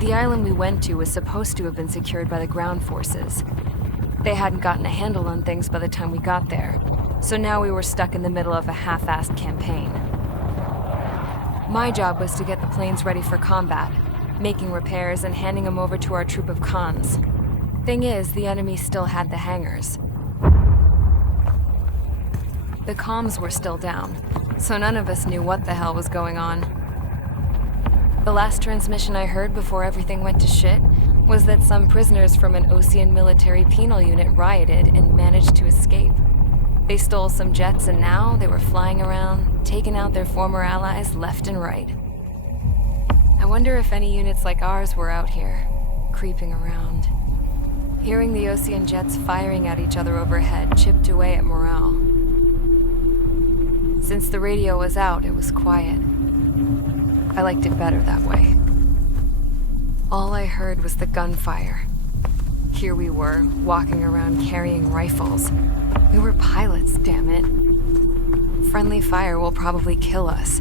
The island we went to was supposed to have been secured by the ground forces. They hadn't gotten a handle on things by the time we got there, so now we were stuck in the middle of a half-assed campaign. My job was to get the planes ready for combat, making repairs and handing them over to our troop of cons. Thing is, the enemy still had the hangars. The comms were still down, so none of us knew what the hell was going on. The last transmission I heard before everything went to shit was that some prisoners from an Osean military penal unit rioted and managed to escape. They stole some jets and now they were flying around, taking out their former allies left and right. I wonder if any units like ours were out here, creeping around. Hearing the Osean jets firing at each other overhead chipped away at morale. Since the radio was out, it was quiet. I liked it better that way. All I heard was the gunfire. Here we were, walking around carrying rifles. We were pilots, damn it. Friendly fire will probably kill us.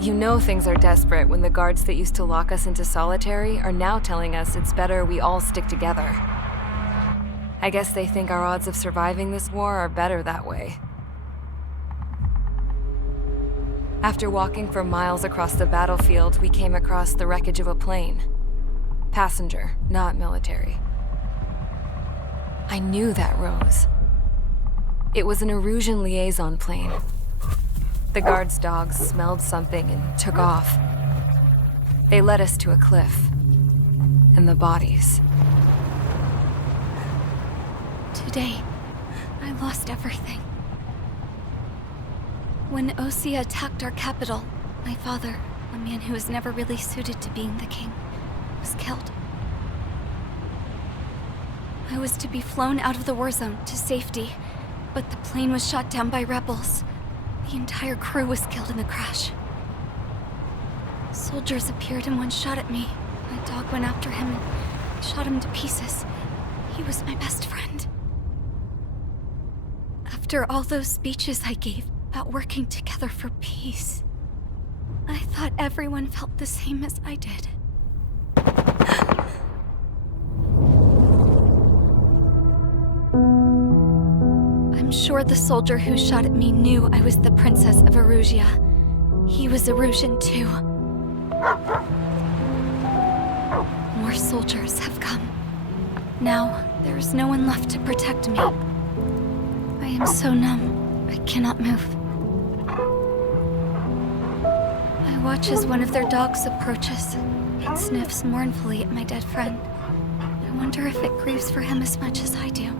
You know things are desperate when the guards that used to lock us into solitary are now telling us it's better we all stick together. I guess they think our odds of surviving this war are better that way. After walking for miles across the battlefield, we came across the wreckage of a plane. Passenger, not military. I knew that rose. It was an Erusian liaison plane. The guards' dogs smelled something and took off. They led us to a cliff. And the bodies. Today, I lost everything. When Osea attacked our capital, my father, a man who was never really suited to being the king, was killed. I was to be flown out of the war zone to safety, but the plane was shot down by rebels. The entire crew was killed in the crash. Soldiers appeared and one shot at me. My dog went after him and shot him to pieces. He was my best friend. After all those speeches I gave about working together for peace, I thought everyone felt the same as I did. I'm sure the soldier who shot at me knew I was the Princess of Erusia. He was Erusian too. More soldiers have come. Now, there is no one left to protect me. I am so numb, I cannot move. I watch as one of their dogs approaches. It sniffs mournfully at my dead friend. I wonder if it grieves for him as much as I do.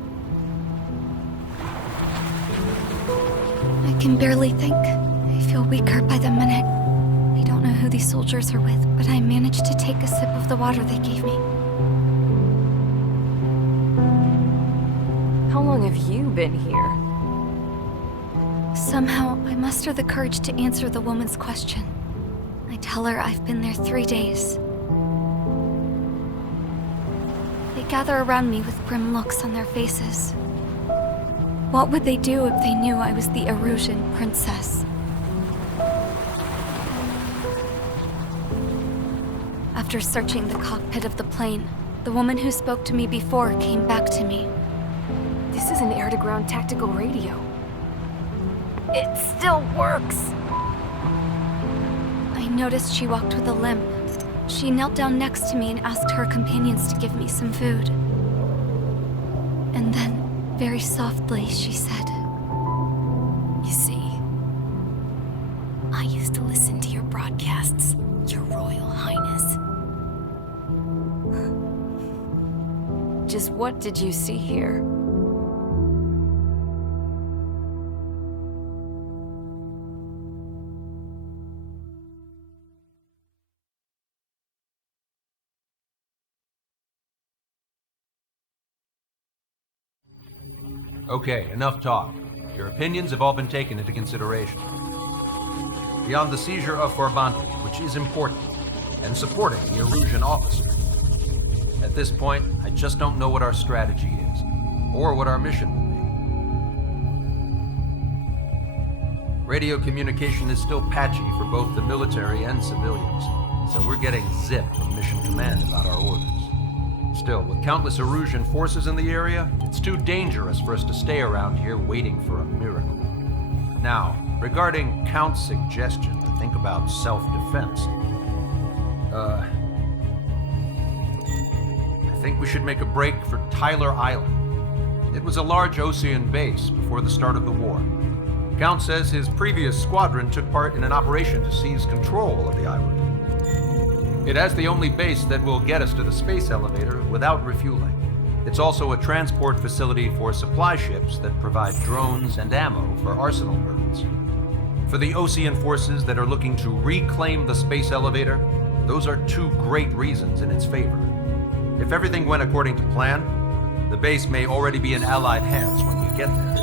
I can barely think. I feel weaker by the minute. I don't know who these soldiers are with, but I managed to take a sip of the water they gave me. How long have you been here? Somehow, I muster the courage to answer the woman's question. I tell her I've been there 3 days. They gather around me with grim looks on their faces. What would they do if they knew I was the Erusian princess? After searching the cockpit of the plane, the woman who spoke to me before came back to me. This is an air-to-ground tactical radio. It still works! I noticed she walked with a limp. She knelt down next to me and asked her companions to give me some food. And then, very softly, she said, You see, I used to listen to your broadcasts, Your Royal Highness. Just what did you see here? Okay, enough talk. Your opinions have all been taken into consideration. Beyond the seizure of Forbanti, which is important, and supporting the Erusian officer, at this point, I just don't know what our strategy is, or what our mission will be. Radio communication is still patchy for both the military and civilians, so we're getting zip from Mission Command about our orders. Still, with countless Erusian forces in the area, it's too dangerous for us to stay around here waiting for a miracle. Now, regarding Count's suggestion to think about self-defense, I think we should make a break for Tyler Island. It was a large Osean base before the start of the war. Count says his previous squadron took part in an operation to seize control of the island. It has the only base that will get us to the space elevator without refueling. It's also a transport facility for supply ships that provide drones and ammo for arsenal birds. For the Osean forces that are looking to reclaim the space elevator, those are two great reasons in its favor. If everything went according to plan, the base may already be in Allied hands when we get there.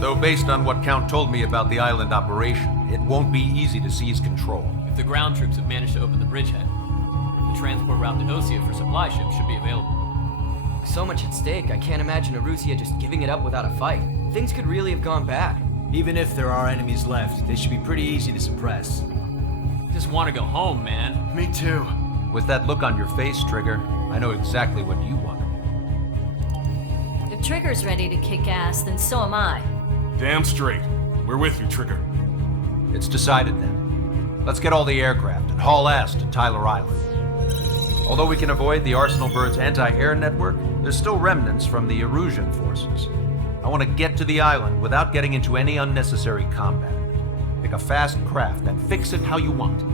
Though based on what Count told me about the island operation, it won't be easy to seize control. If the ground troops have managed to open the bridgehead, the transport route to Osea for supply ships should be available. So much at stake, I can't imagine Erusia just giving it up without a fight. Things could really have gone bad. Even if there are enemies left, they should be pretty easy to suppress. Just want to go home, man. Me too. With that look on your face, Trigger, I know exactly what you wanted. If Trigger's ready to kick ass, then so am I. Damn straight. We're with you, Trigger. It's decided then. Let's get all the aircraft and haul ass to Tyler Island. Although we can avoid the Arsenal Bird's anti-air network, there's still remnants from the Erusian forces. I want to get to the island without getting into any unnecessary combat. Pick a fast craft and fix it how you want.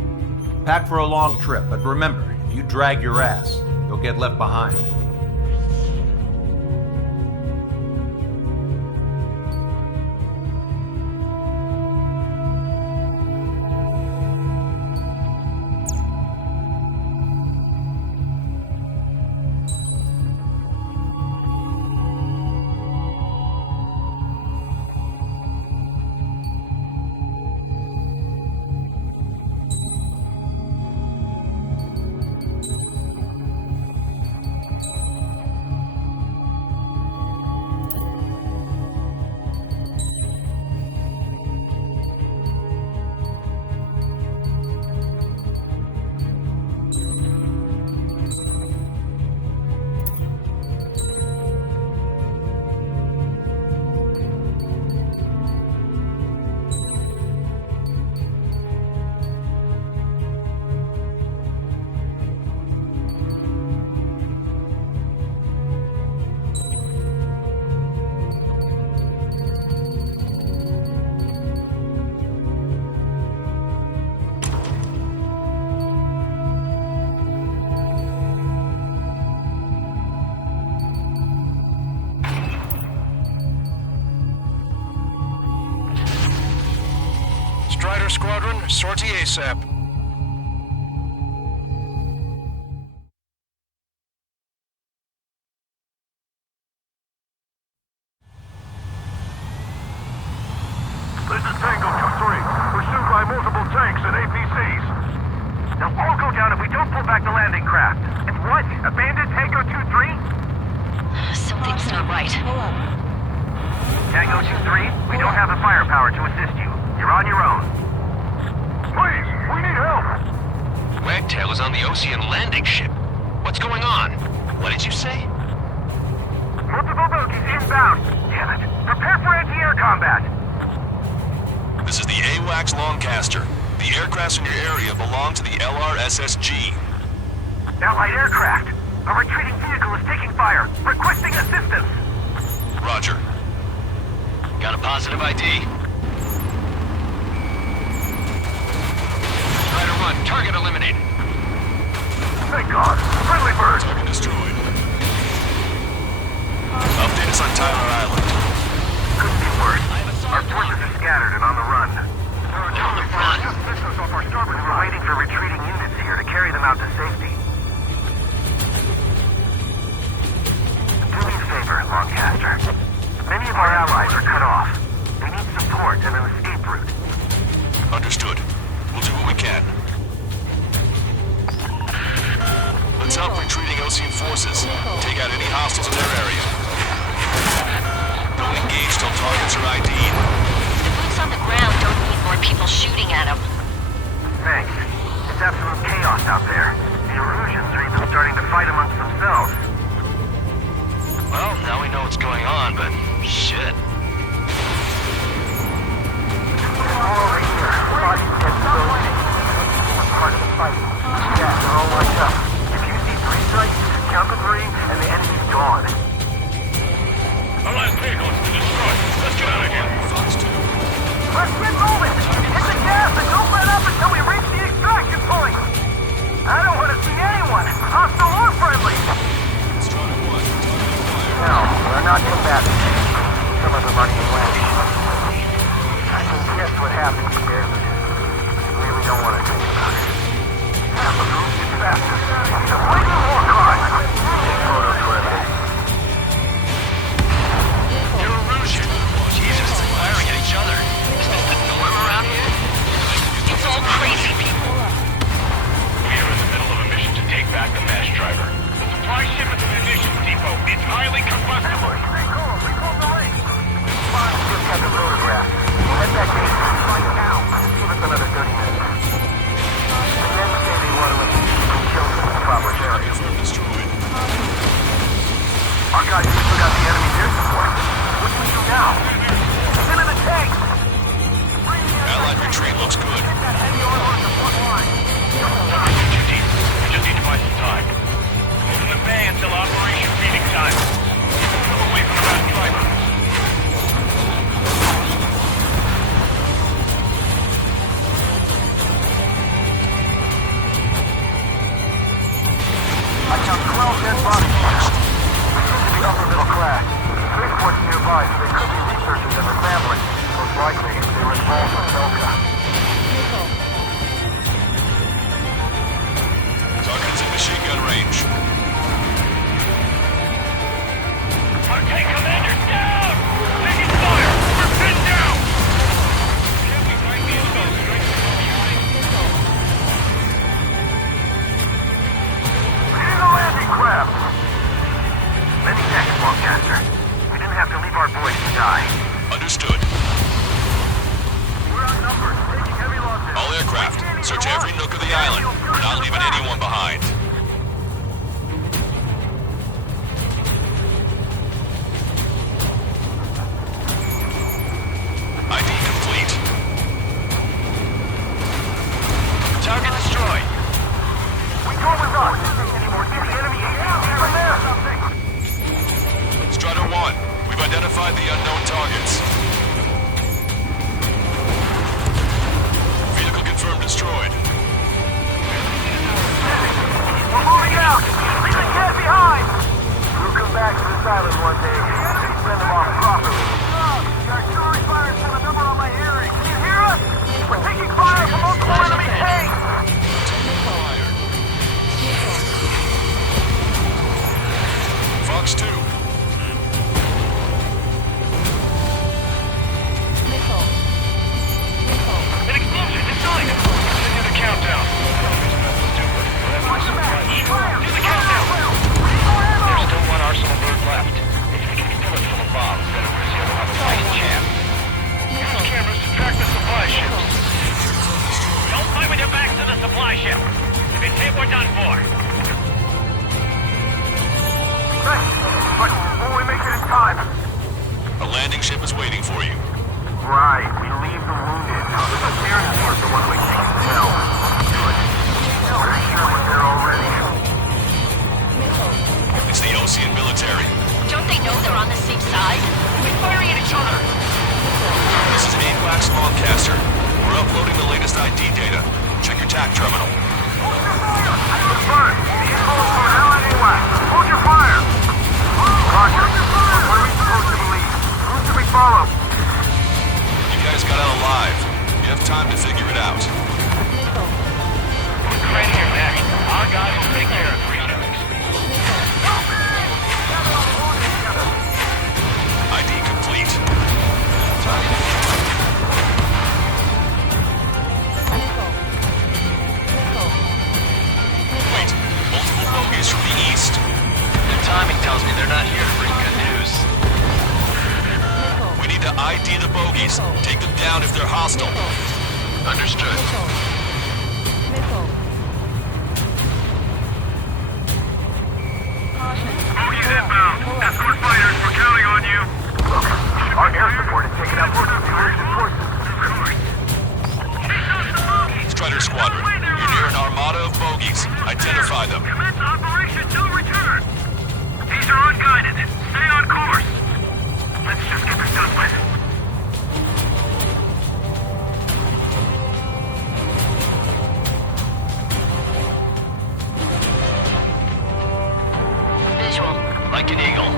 Pack for a long trip, but remember, if you drag your ass, you'll get left behind. Strider Squadron, sortie ASAP. This is Tango 2-3, pursued by multiple tanks and APCs. They'll all go down if we don't pull back the landing craft. And what? Abandoned Tango 2-3? Something's not right. Tango 2-3, we don't have the firepower to assist you. You're on your own. Please, we need help! Wagtail is on the Osean landing ship. What's going on? What did you say? Multiple bogies inbound. Damn it. Prepare for anti-air combat. This is the AWACS Longcaster. The aircrafts in your area belong to the LRSSG. Allied aircraft. A retreating vehicle is taking fire. Requesting assistance. Roger. Got a positive ID. Try to run. Target eliminated. Thank God. Friendly bird. Target destroyed. Update us on Tyler Island. Couldn't be worse. Our forces are scattered and on the run. They're on the front. We're waiting for retreating units here to carry them out to safety. Do me a favor, Longcaster. Many of our allies are cut off. They need support and an escape route. Understood. We'll do what we can. Let's help retreating Osean forces. Take out any hostiles in their area. Don't engage till targets are ID'd. The boots on the ground don't need more people shooting at them. Thanks. It's absolute destroyed. We go with us. Any more the enemy APC from there? Strider 1, we've identified the unknown targets. Vehicle confirmed destroyed. We're moving out. Leave the cat behind. We'll come back to this island one day and send them off properly. The artillery fire's got a number on my hearing. Can you hear us? We're taking fire from multiple enemy tanks. Fox 2. An explosion inside! Continue the countdown. Do the countdown! There's still one arsenal bird left. If we can fill it full of bombs, then Russia will have a fighting chance. Use cameras to track the supply ships. Don't fight with your backs to the supply ship. If it's hit, we're done for. Thanks. But will we make it in time? A landing ship is waiting for you. Right. We leave the wounded. This is Airport, the one we take to hell. Good. Pretty sure we're there already. It's the Ocean military. Don't they know they're on the same side? We're firing at each other. This is AWACS Longcaster. We're uploading the latest ID data. Check your TAC terminal. Confirm. The info is from Allied AWACS. Hold your fire. Roger. What are we supposed to believe? Who should we follow? You guys got out alive. You have time to figure it out. Right here, Mac. Our guys will take care of Greenwich. ID complete. Wait, multiple bogies from the east. The timing tells me they're not here to bring good news. We need to ID the bogies. Take them down if they're hostile. Understood. Bogies inbound. Escort fighters, we're counting on you. Look, our air support is taking out most of the Russian forces. Strider Squadron, you're near an armada of bogies. Identify them. Commence operation no return. These are unguided. Stay on course. Let's just get this done with. Visual. Like an eagle.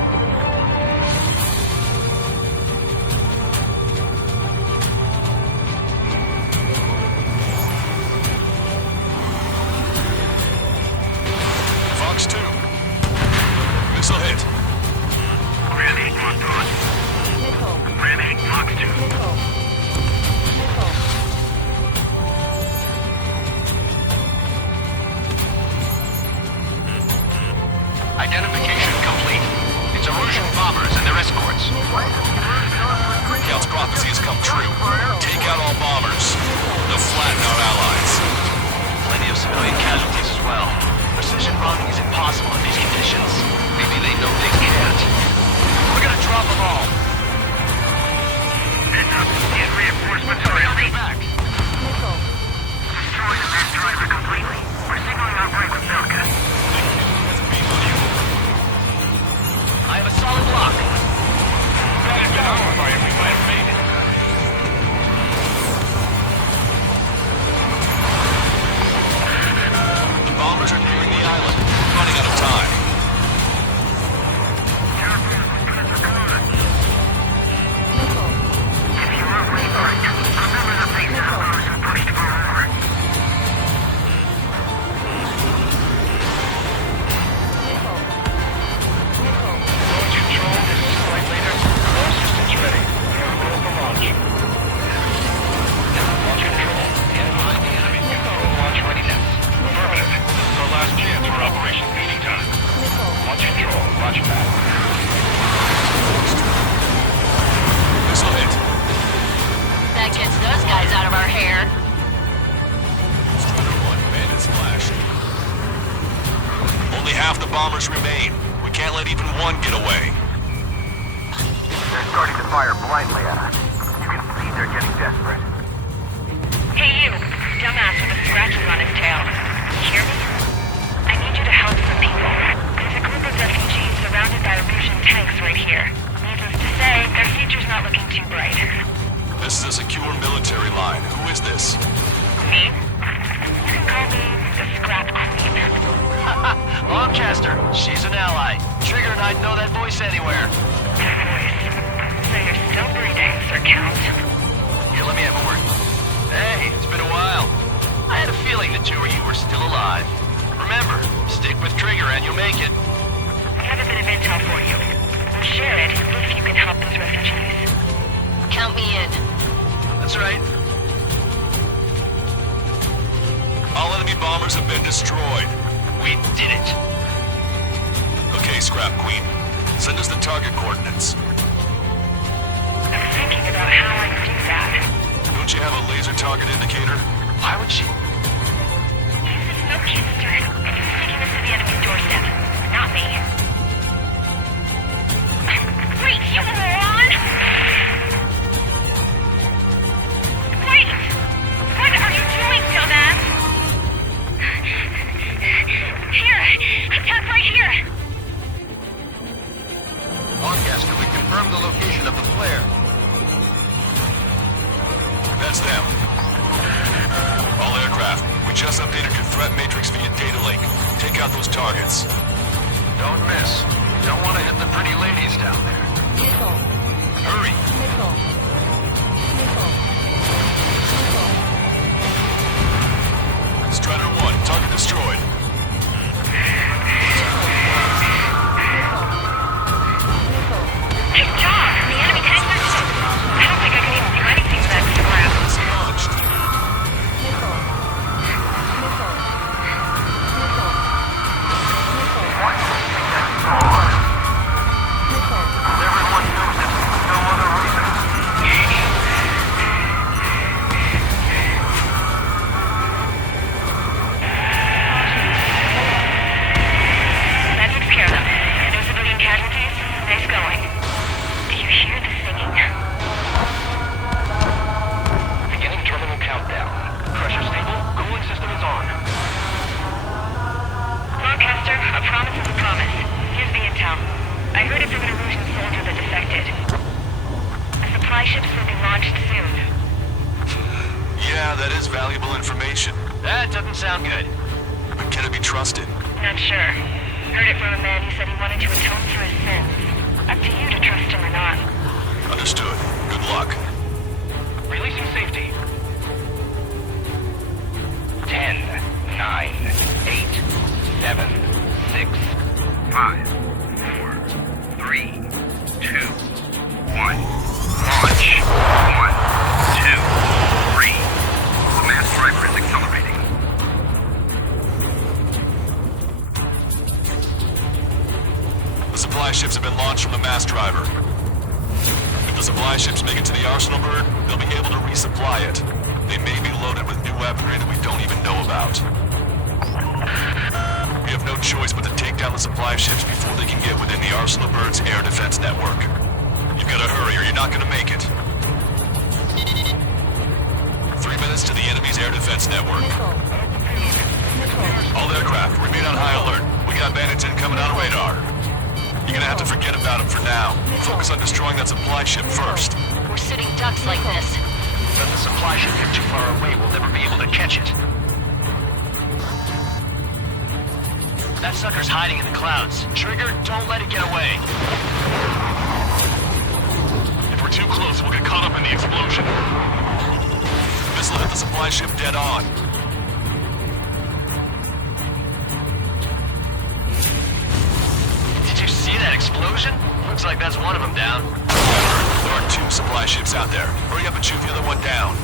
Fox 2. Missile hit. Granny, locked on. Granny, Fox 2. Identification complete. It's Erusian bombers and their escorts. Cal's prophecy has come true. Take out all bombers. They'll flatten our allies. Plenty of civilian casualties as well. Precision bombing is impossible in these conditions. Maybe they know they can't. We're gonna drop them all. Get reinforcements already. Back. Destroy the main driver completely. We're signaling our break with Belka. I have a solid lock. That had been our fire, we might have made it. The bombers are nearing the island. Running out of time. If you're a rebirth, remember the faces of those who pushed for more. Launch control, this is flight leader. All systems ready. We're go for launch. Launch control. Analyze the enemy. Control launch readiness. Affirmative. This is our last chance for Operation Feeding Time. Launch control. Launch pad. Missile hit. That gets those guys out of our hair. Strider 1, bandit splashed. Only half the bombers remain. We can't let even one get away. They're starting to fire blindly at us. You can see they're getting desperate. Hey, you. dumbass with the scratches on his tail. You hear me? I need you to help some people. There's a group of refugees surrounded by Erusian tanks right here. Needless to say, their future's not looking too bright. This is a secure military line. Who is this? Me? You can call me the Scrap Queen. Lancaster, she's an ally. Trigger and I'd know that voice anywhere. Voice. So you're still breathing, Sir Count. Here, let me have a word. Hey, it's been a while. I had a feeling the two of you were still alive. Remember, stick with Trigger and you'll make it. I have a bit of intel for you. We'll share it if you can help those refugees. Count me in. That's right. All enemy bombers have been destroyed. We did it. Okay, Scrap Queen. Send us the target coordinates. I'm thinking about how I do that. Don't you have a laser target indicator? Why would she? Use the smoke canister and use taking us to the enemy's doorstep. Not me. Wait, you moron! Wait! What are you doing, dumbass? Here! Attack right here! Lancaster, we confirmed the location of the flare. That's them. All aircraft, we just updated your threat matrix via data link. Take out those targets. Don't miss. We don't want to hit the pretty ladies down there. Hurry! Strider 1, target destroyed. Good job! The enemy tanks are just... I don't think I can even do anything to that scrap. It's launched. Everyone knows it. No other reason. That took care of them. No civilian casualties? Nice going. Do you hear the singing? Beginning terminal countdown. Pressure stable. Cooling system is on. Lancaster, a promise is a promise. Here's the intel. I heard it from an Erusian soldier that defected. A supply ship's will be launched soon. Yeah, that is valuable information. That doesn't sound good. But can it be trusted? Not sure. Heard it from a man who said he wanted to atone for his sins. Up to you to trust him or not. Understood. Good luck. Releasing safety. 10, 9, 8, 7, 6, 5, 4, 3, 2, 1. Launch. 1, 2, 3. The mass driver is accelerating. The supply ships have been launched from the mass driver. If the supply ships make it to the arsenal bird, they'll be able to resupply it. They may be loaded with new weaponry that we don't even know about. We have no choice but to take down the supply ships before they can get within the arsenal bird's air defense network. You've got to hurry or you're not going to make it. 3 minutes to the enemy's air defense network. All aircraft, remain on high alert. We got bandits incoming on radar. You're gonna have to forget about them for now. Focus on destroying that supply ship first. We're sitting ducks like this. Let the supply ship get too far away, we'll never be able to catch it. That sucker's hiding in the clouds. Trigger, don't let it get away. If we're too close, we'll get caught up in the explosion. Missile hit the supply ship dead on. Did you see that explosion? Looks like that's one of them down. There are 2 supply ships out there. Hurry up and shoot the other one down.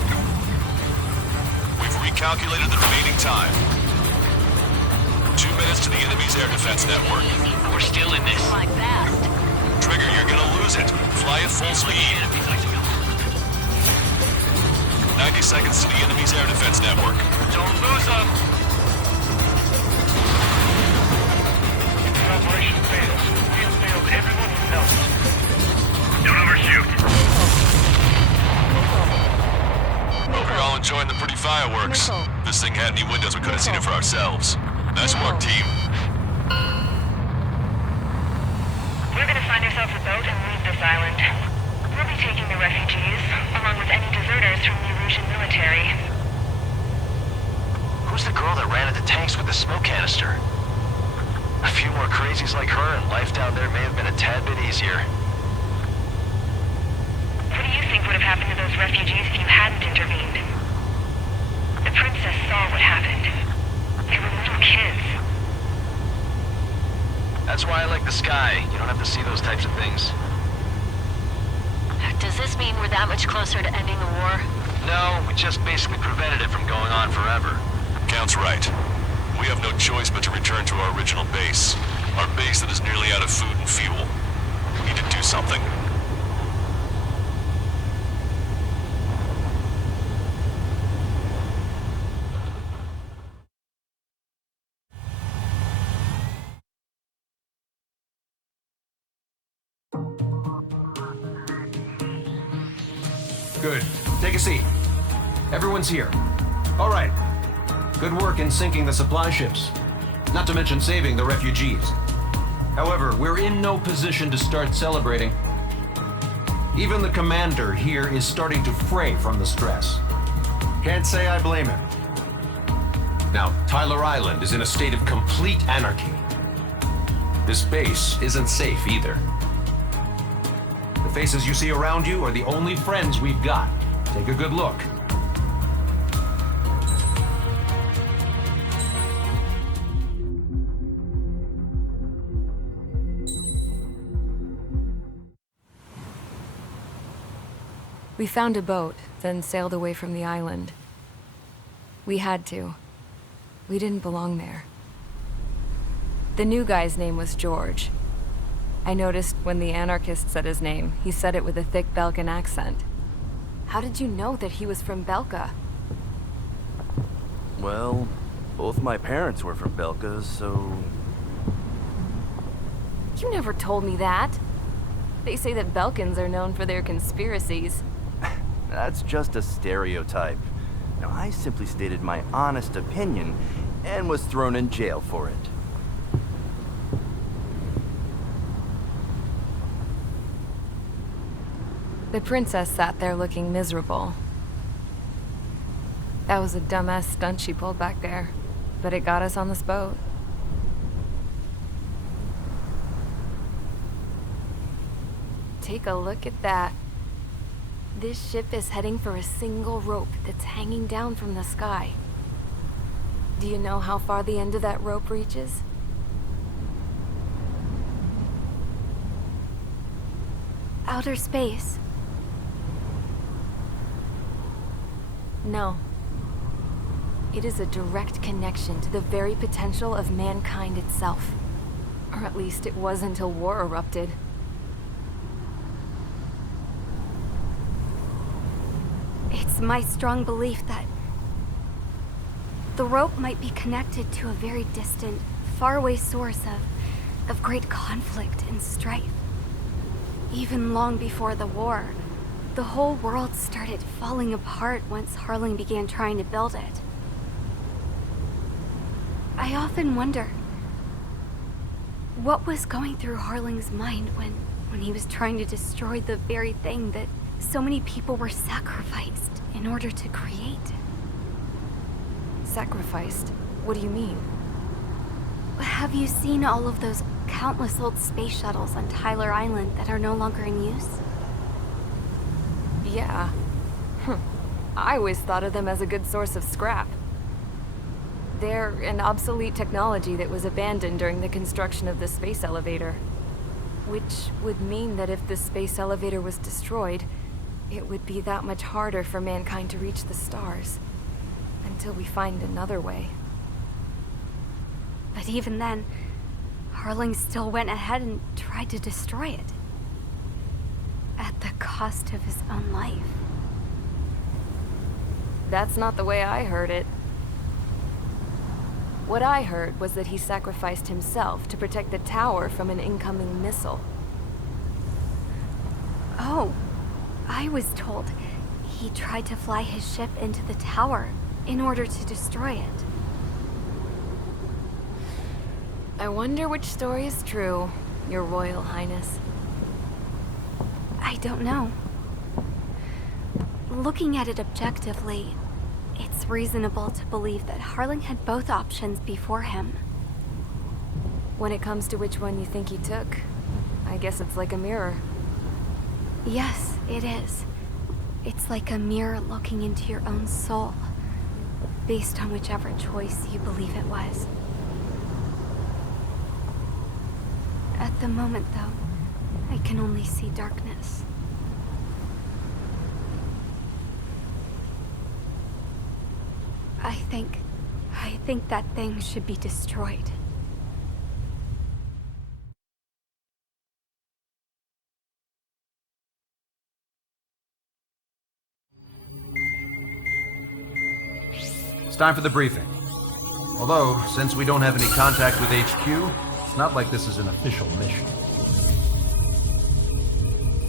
We've recalculated the remaining time. 2 minutes to the enemy's air defense network. We're still in this. Like that. Trigger, you're gonna lose it. Fly at full speed. 90 seconds to the enemy's air defense network. Don't lose them. If the operation fails, we'll fail everyone who helped. Don't overshoot. Hope you're all enjoying the pretty fireworks. claimed us, we could have seen it for ourselves. Nice work, team. We're gonna find ourselves a boat and leave this island. We'll be taking the refugees, along with any deserters from the Erusian military. Who's the girl that ran at the tanks with the smoke canister? A few more crazies like her and life down there may have been a tad bit easier. What do you think would have happened to those refugees if you hadn't intervened? The princess saw what happened. They were little kids. That's why I like the sky. You don't have to see those types of things. Does this mean we're that much closer to ending the war? No, we just basically prevented it from going on forever. Count's right. We have no choice but to return to our original base. Our base that is nearly out of food and fuel. We need to do something. Good. Take a seat. Everyone's here. All right. Good work in sinking the supply ships. Not to mention saving the refugees. However, we're in no position to start celebrating. Even the commander here is starting to fray from the stress. Can't say I blame him. Now, Tyler Island is in a state of complete anarchy. This base isn't safe either. The faces you see around you are the only friends we've got. Take a good look. We found a boat, then sailed away from the island. We had to. We didn't belong there. The new guy's name was George. I noticed when the anarchist said his name, he said it with a thick Belkan accent. How did you know that he was from Belka? Well, both my parents were from Belka, so... You never told me that. They say that Belkans are known for their conspiracies. That's just a stereotype. Now, I simply stated my honest opinion and was thrown in jail for it. The princess sat there looking miserable. That was a dumbass stunt she pulled back there, but it got us on this boat. Take a look at that. This ship is heading for a single rope that's hanging down from the sky. Do you know how far the end of that rope reaches? Outer space. No. It is a direct connection to the very potential of mankind itself. Or at least it was until war erupted. It's my strong belief that the rope might be connected to a very distant, faraway source of great conflict and strife. Even long before the war, the whole world started falling apart once Harling began trying to build it. I often wonder what was going through Harling's mind when he was trying to destroy the very thing that so many people were sacrificed in order to create. Sacrificed? What do you mean? Have you seen all of those countless old space shuttles on Tyler Island that are no longer in use? Yeah. I always thought of them as a good source of scrap. They're an obsolete technology that was abandoned during the construction of the space elevator. Which would mean that if the space elevator was destroyed, it would be that much harder for mankind to reach the stars. Until we find another way. But even then, Harling still went ahead and tried to destroy it. At the cost of his own life. That's not the way I heard it. What I heard was that he sacrificed himself to protect the tower from an incoming missile. Oh, I was told he tried to fly his ship into the tower in order to destroy it. I wonder which story is true, Your Royal Highness. I don't know. Looking at it objectively, it's reasonable to believe that Harling had both options before him. When it comes to which one you think he took, I guess it's like a mirror. Yes, it is. It's like a mirror looking into your own soul, based on whichever choice you believe it was. At the moment, though, I can only see darkness. I think that thing should be destroyed. It's time for the briefing. Although, since we don't have any contact with HQ, it's not like this is an official mission.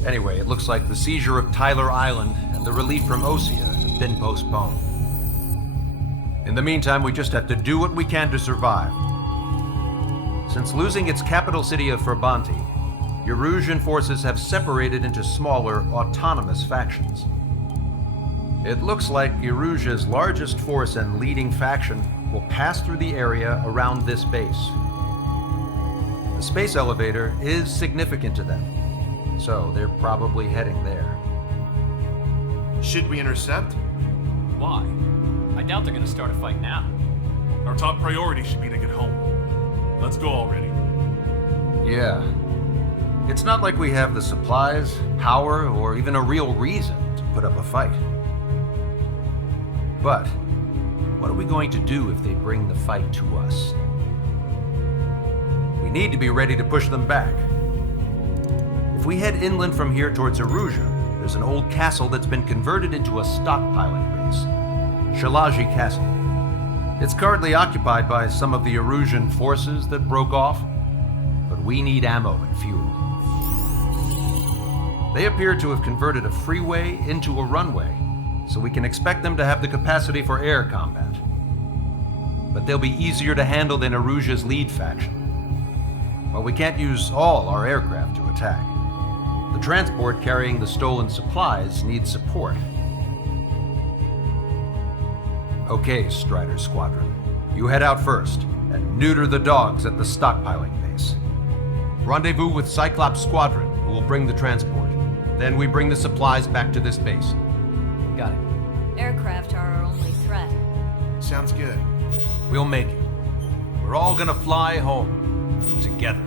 Anyway, it looks like the seizure of Tyler Island and the relief from Osea have been postponed. In the meantime, we just have to do what we can to survive. Since losing its capital city of Ferbanti, Erusian forces have separated into smaller, autonomous factions. It looks like Erusia's largest force and leading faction will pass through the area around this base. The space elevator is significant to them, so they're probably heading there. Should we intercept? Why? I doubt they're gonna start a fight now. Our top priority should be to get home. Let's go already. Yeah. It's not like we have the supplies, power, or even a real reason to put up a fight. But what are we going to do if they bring the fight to us? We need to be ready to push them back. If we head inland from here towards Erusia, there's an old castle that's been converted into a stockpiling base. Shalaji Castle. It's currently occupied by some of the Erusian forces that broke off, but we need ammo and fuel. They appear to have converted a freeway into a runway, so we can expect them to have the capacity for air combat. But they'll be easier to handle than Erusia's lead faction. But we can't use all our aircraft to attack. The transport carrying the stolen supplies needs support. Okay, Strider Squadron. You head out first and neuter the dogs at the stockpiling base. Rendezvous with Cyclops Squadron, who will bring the transport. Then we bring the supplies back to this base. Got it. Aircraft are our only threat. Sounds good. We'll make it. We're all gonna fly home. Together.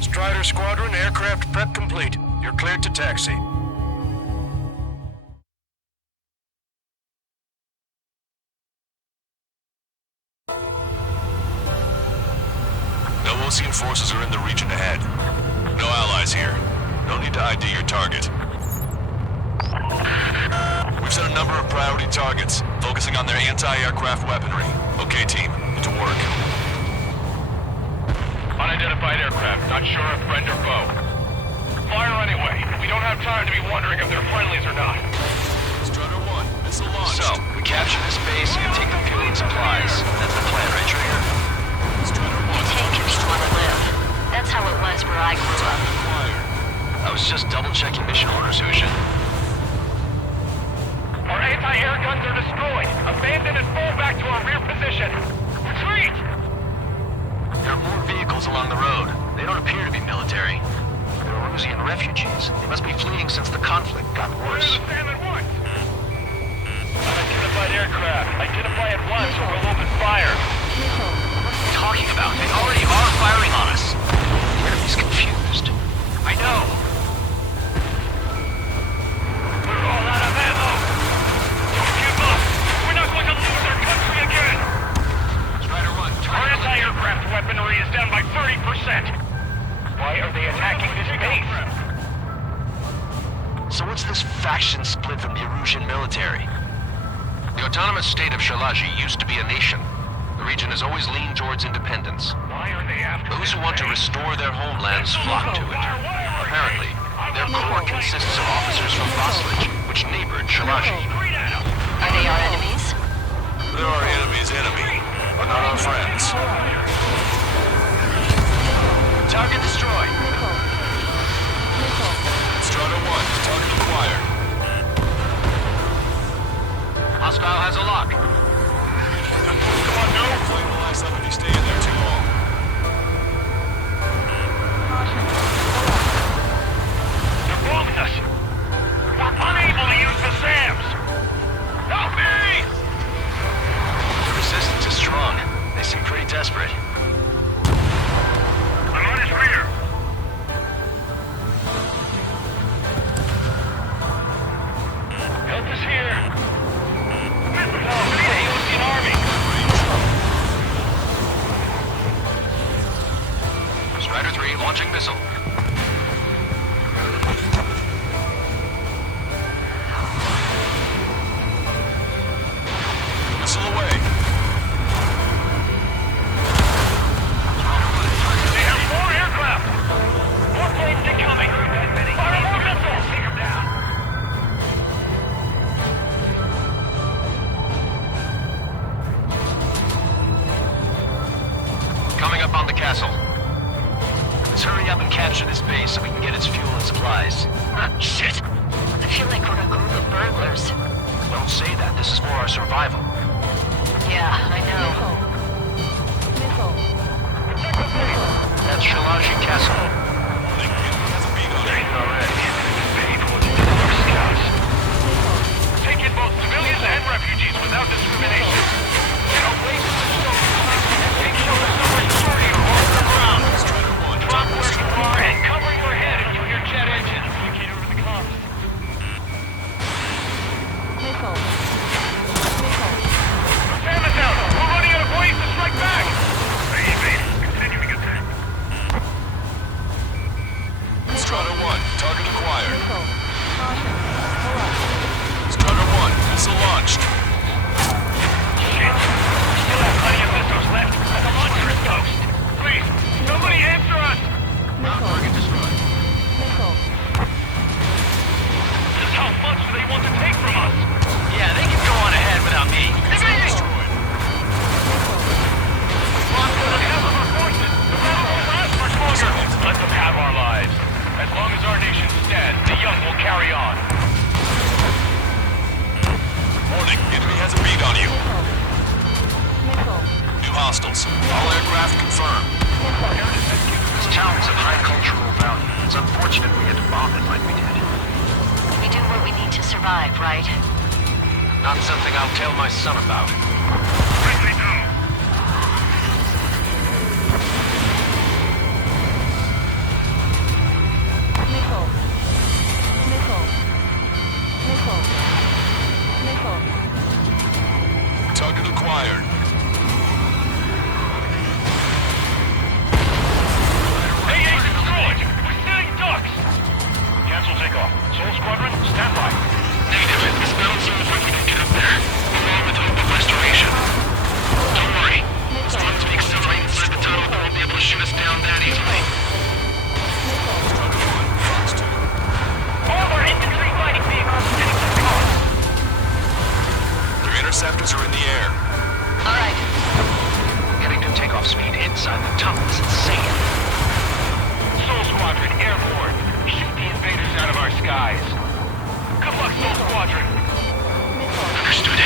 Strider Squadron, aircraft prep complete. You're cleared to taxi. No Osean forces are in the region ahead. No allies here. No need to ID your target. We've set Marking targets. Focusing on their anti-aircraft weaponry. Okay, team. To work. Unidentified aircraft. Not sure if friend or foe. Fire anyway. We don't have time to be wondering if they're friendlies or not. Strutter 1, missile launched. So, we capture this base and take the fuel and supplies. That's the plan, right, Trigger? Strutter 1. You take if you want to live. That's how it was where I grew up. I was just double-checking mission orders, Hushin. Our anti-air guns are destroyed. Abandon and fall back to our rear position. Retreat! There are more vehicles along the road. They don't appear to be military. They're Erusian refugees. They must be fleeing since the conflict got worse. Unidentified aircraft. Identify at once or we'll open fire. What are you talking about? They already are firing on us. The enemy's confused. I know. We're all out of ammo. Don't give up. We're not going to lose our country again. Strider 1, Our anti-aircraft weaponry is down by 30%. Why are they attacking this base? So what's this faction split from the Erusian military? The autonomous state of Shalaji used to be a nation. The region has always leaned towards independence. Why are they after Those who want to restore their homelands flock to it. Apparently, their core consists of officers from Vaslij, which neighbored Shalaji. Are they our enemies? They're our enemy's enemy, but not our friends. Target destroyed. Strider 1, target acquired. Hostile has a lock. Come on, no. Flame will last up if you stay in there too long. They're bombing us. We're unable to use the SAMs. Help me! The resistance is strong. They seem pretty desperate. I'm on his rear. Help is here. Missile help. We need a Erusian army. Strider 3 launching missile. Missile away. They have 4 aircraft. More planes incoming. Fire more missiles. Take them down. Coming up on the castle. Let's hurry up and capture this base so we can get its fuel and supplies. Shit! I feel like we're a group of burglars. Don't say that. This is for our survival. Yeah, I know. That's Shalaji Castle. Take in both civilians and refugees without discrimination. Get away from the stone and take shelter somewhere sturdy or off the ground. Drop where you are and cover your head if you hear jet engines. Communicate over the comms. Sam is out. We're running out of ways to strike back. Continuing attack. Strider 1, target acquired. Strider 1, missile launched. Shit. We still have plenty of missiles left. The launcher is toast. Please, somebody answer us. Target destroyed. Just how much do they want to take from us? Yeah, they can go on ahead without me. Missile destroyed. We've lost more than half of our forces. The battle won't last much longer. Let them have our lives. As long as our nation stands, the young will carry on. Warning, enemy has a bead on you. New hostiles. All aircraft confirmed. This town is of high cultural value. It's unfortunate we had to bomb it like we did. We do what we need to survive, right? Not something I'll tell my son about. Quickly do. Target acquired. AA destroyed! We're sitting ducks! Cancel takeoff. Soul Squadron, stand by. Negative. This battle zone is like we can get up there. Full squadron. Understood.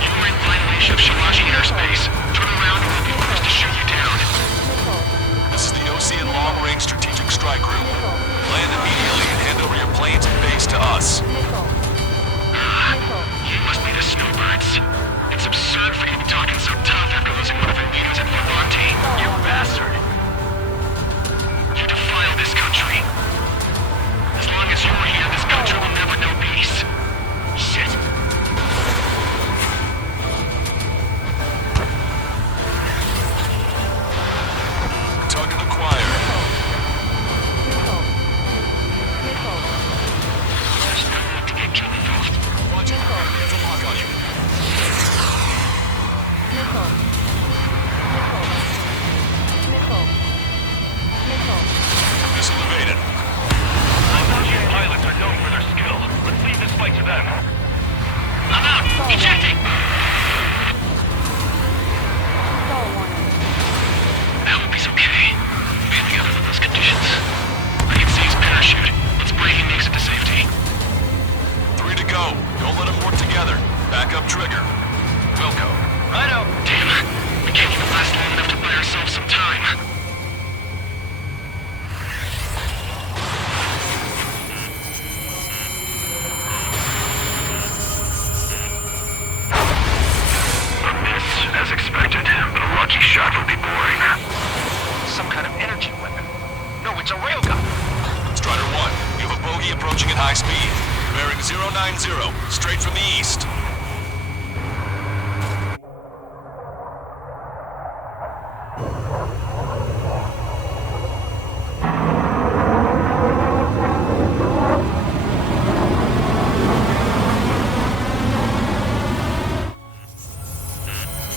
You are in violation of Shiraji airspace. Turn around and we'll be forced to shoot you down. This is the Ocean Long Range Strategic Strike Group. Land immediately and hand over your planes and base to us. You must be the snowbirds. It's absurd for you to be talking so tough after losing one of your leaders at Levante. You bastard! You defile this country. As long as you're here, this country will never know peace. Shit. Talking to the choir. There's no need to get too involved. Watch it. There's a lock on you. Missile evaded. Levante pilots are known for their skill. Let's leave this fight to them. I'm out! Ejecting! I hope he's okay. Anything other than those conditions. I can see his parachute. Let's pray he makes it to safety. 3 to go. Don't let them work together. Back up trigger. Wilco. Righto! Damn. We can't even last long enough to buy ourselves some time. A miss, as expected, but a lucky shot will be boring. Some kind of energy weapon. No, it's a railgun. Strider 1, you have a bogey approaching at high speed. Bearing 090, straight from the east.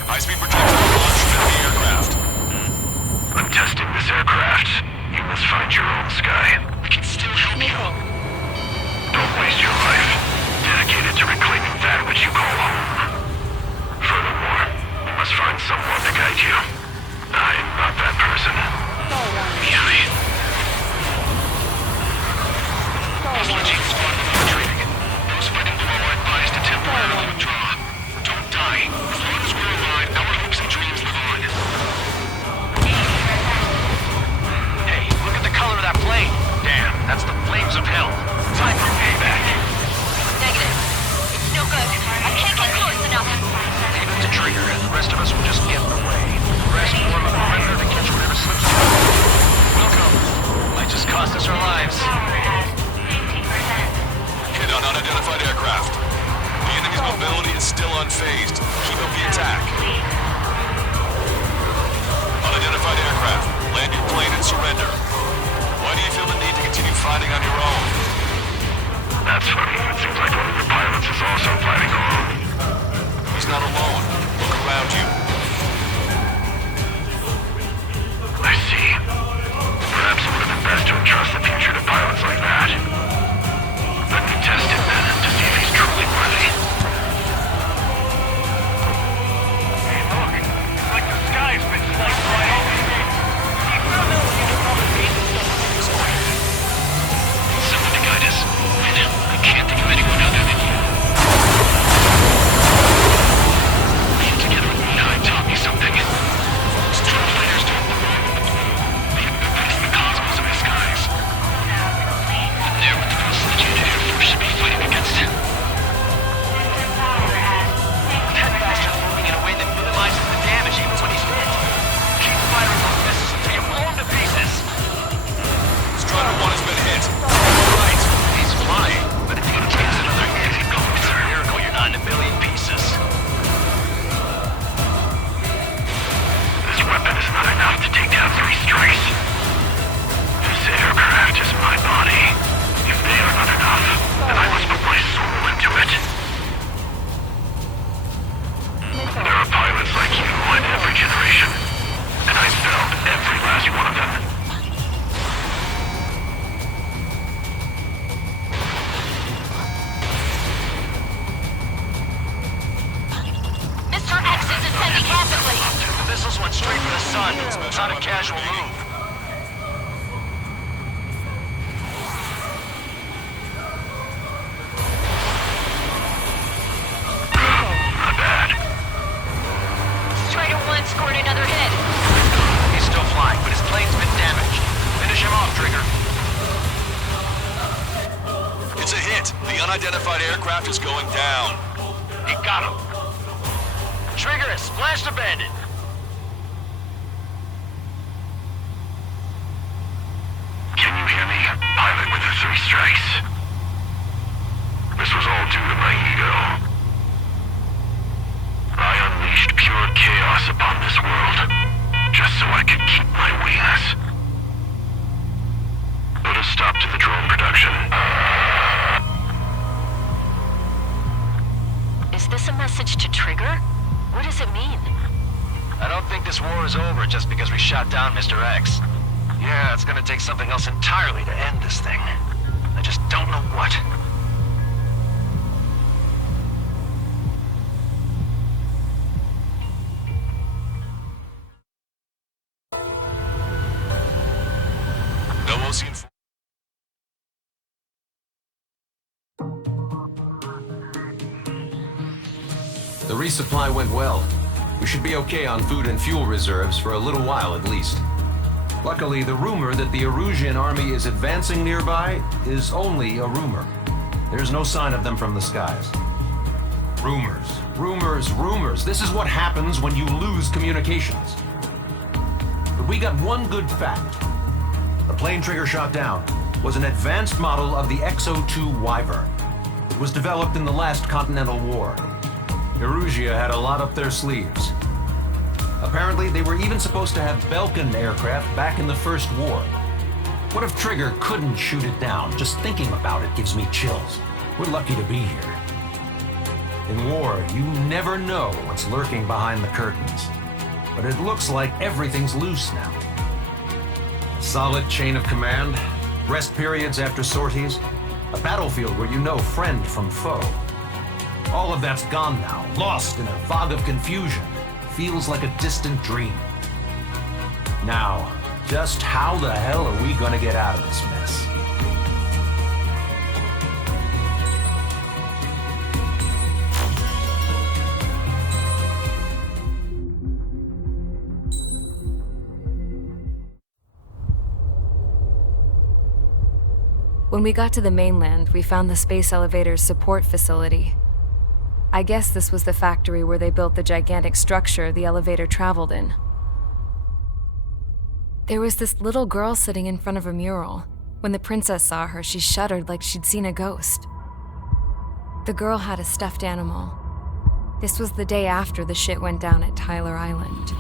High-speed protection launch from the aircraft. I'm testing this aircraft. You must find your own sky. We can still help you. Don't waste your life. Dedicated to reclaiming that which you call home. Furthermore, you must find someone to guide you. I am not that person. Yui. Those Legion squad are retreating. Those fighting below are advised to temporarily withdraw. Don't die. As long as we're alive, our hopes and dreams live on. Hey, look at the color of that plane. Damn, that's the flames of hell. Time for payback. Negative. It's no good. I can't get close enough. Leave it to Trigger, and the rest of us will just get in the way. The rest form of a perimeter to catch whatever slips through. Welcome. Might just cost us our lives. Power at 50%. Hit on unidentified aircraft. The enemy's mobility is still unfazed. Keep up the attack. Unidentified aircraft. Land your plane and surrender. Why do you feel the need to continue fighting on your own? That's funny. It seems like one of your pilots is also fighting alone. He's not alone. Look around you. I see. Perhaps it would have been best to entrust the future to pilots like that. Let me test him then, to see if he's truly worthy. Hey, look. It's like the sky's been sliced wide open. Someone to guide us. I can't think of anyone other than you. Being together with Nine taught me something. Strong fighters don't belong with the blue. They embrace the cosmos of the skies. And they're what the most legit Air Force should be fighting against. That bastard's moving in a way that minimizes the damage even when he's hit. Keep firing those missiles until you blow him to pieces. Strider 1 has been hit. Right. He's flying, but if he takes another hit, it's a miracle you're not in a million pieces. This weapon is not enough to take down 3 strikes. This aircraft is my body. If they are not enough, then I must put my soul into it. There are pilots like you in every generation, and I found every last one of them. Mr. X is ascending rapidly. The missiles went straight for the sun. It's not a casual move. it. The unidentified aircraft is going down. He got him. Trigger has splashed a bandit. Can you hear me? Pilot with the 3 strikes. This was all due to my ego. I unleashed pure chaos upon this world, just so I could keep my wings. Put a stop to the drone production. Is this a message to Trigger? What does it mean? I don't think this war is over just because we shot down Mr. X. Yeah, it's gonna take something else entirely to end this thing. I just don't know what. No OC. The resupply went well. We should be okay on food and fuel reserves for a little while at least. Luckily, the rumor that the Erusian army is advancing nearby is only a rumor. There's no sign of them from the skies. Rumors, rumors, rumors. This is what happens when you lose communications. But we got one good fact. The plane Trigger shot down was an advanced model of the XO-2 Wyvern. It was developed in the last Continental War. Erusia had a lot up their sleeves. Apparently, they were even supposed to have Belkin aircraft back in the First War. What if Trigger couldn't shoot it down? Just thinking about it gives me chills. We're lucky to be here. In war, you never know what's lurking behind the curtains. But it looks like everything's loose now. Solid chain of command, rest periods after sorties, a battlefield where you know friend from foe. All of that's gone now, lost in a fog of confusion. Feels like a distant dream. Now, just how the hell are we gonna get out of this mess? When we got to the mainland, we found the space elevator's support facility. I guess this was the factory where they built the gigantic structure the elevator traveled in. There was this little girl sitting in front of a mural. When the princess saw her, she shuddered like she'd seen a ghost. The girl had a stuffed animal. This was the day after the shit went down at Tyler Island.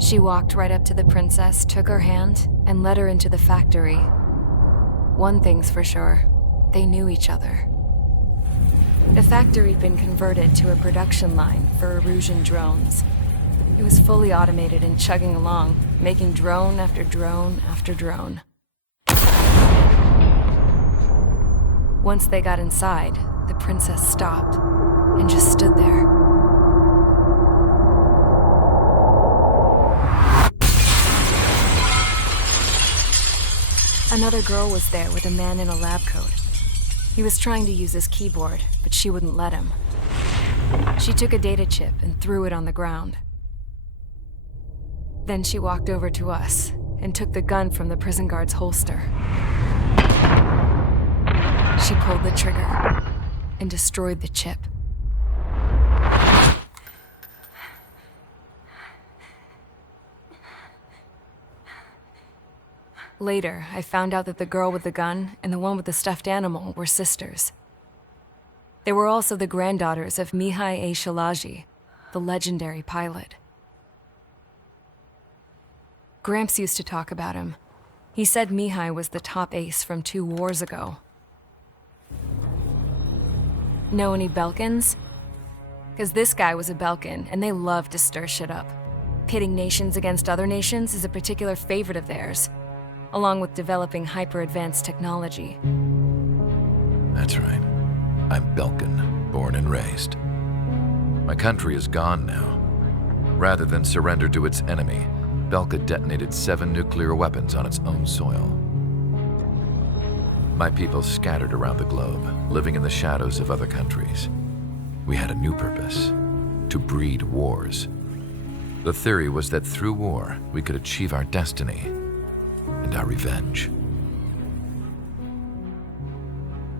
She walked right up to the princess, took her hand, and led her into the factory. One thing's for sure, they knew each other. The factory had been converted to a production line for Erusian drones. It was fully automated and chugging along, making drone after drone after drone. Once they got inside, the princess stopped and just stood there. Another girl was there with a man in a lab coat. He was trying to use his keyboard, but she wouldn't let him. She took a data chip and threw it on the ground. Then she walked over to us and took the gun from the prison guard's holster. She pulled the trigger and destroyed the chip. Later, I found out that the girl with the gun and the one with the stuffed animal were sisters. They were also the granddaughters of Mihai A. Shalaji, the legendary pilot. Gramps used to talk about him. He said Mihai was the top ace from 2 wars ago. Know any Belkins? Because this guy was a Belkin, and they love to stir shit up. Pitting nations against other nations is a particular favorite of theirs, along with developing hyper-advanced technology. That's right. I'm Belkin, born and raised. My country is gone now. Rather than surrender to its enemy, Belka detonated 7 nuclear weapons on its own soil. My people scattered around the globe, living in the shadows of other countries. We had a new purpose: to breed wars. The theory was that through war, we could achieve our destiny. and our revenge.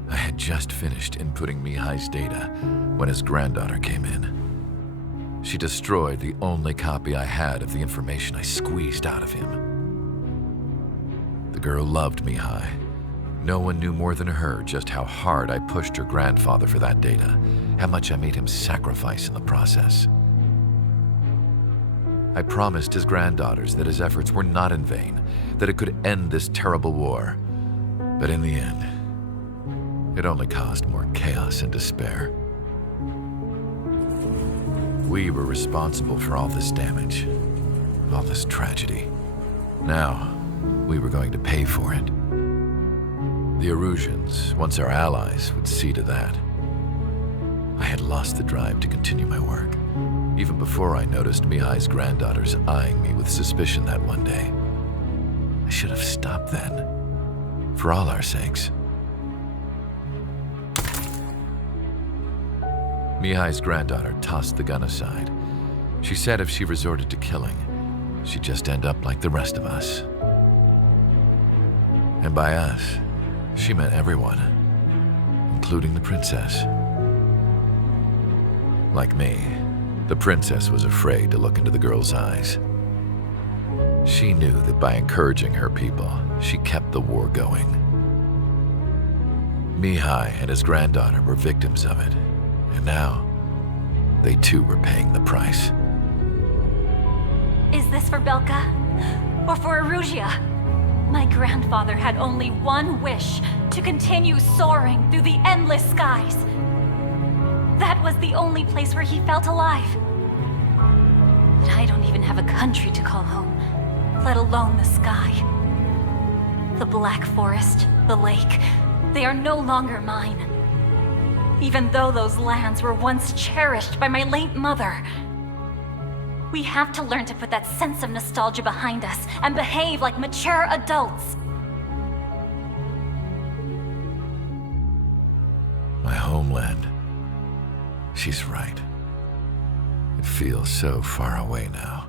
I had just finished inputting Mihai's data when his granddaughter came in. She destroyed the only copy I had of the information I squeezed out of him. The girl loved Mihai. No one knew more than her just how hard I pushed her grandfather for that data, how much I made him sacrifice in the process. I promised his granddaughters that his efforts were not in vain, that it could end this terrible war. But in the end, it only caused more chaos and despair. We were responsible for all this damage, all this tragedy. Now, we were going to pay for it. The Erusians, once our allies, would see to that. I had lost the drive to continue my work, even before I noticed Mihai's granddaughters eyeing me with suspicion that one day. I should have stopped then, for all our sakes. Mihai's granddaughter tossed the gun aside. She said if she resorted to killing, she'd just end up like the rest of us. And by us, she meant everyone, including the princess. Like me, the princess was afraid to look into the girl's eyes. She knew that by encouraging her people, she kept the war going. Mihai and his granddaughter were victims of it, and now, they too were paying the price. Is this for Belka? Or for Erusia? My grandfather had only one wish, to continue soaring through the endless skies. That was the only place where he felt alive. But I don't even have a country to call home, let alone the sky. The Black Forest, the lake, they are no longer mine. Even though those lands were once cherished by my late mother. We have to learn to put that sense of nostalgia behind us and behave like mature adults. My homeland. She's right. It feels so far away now.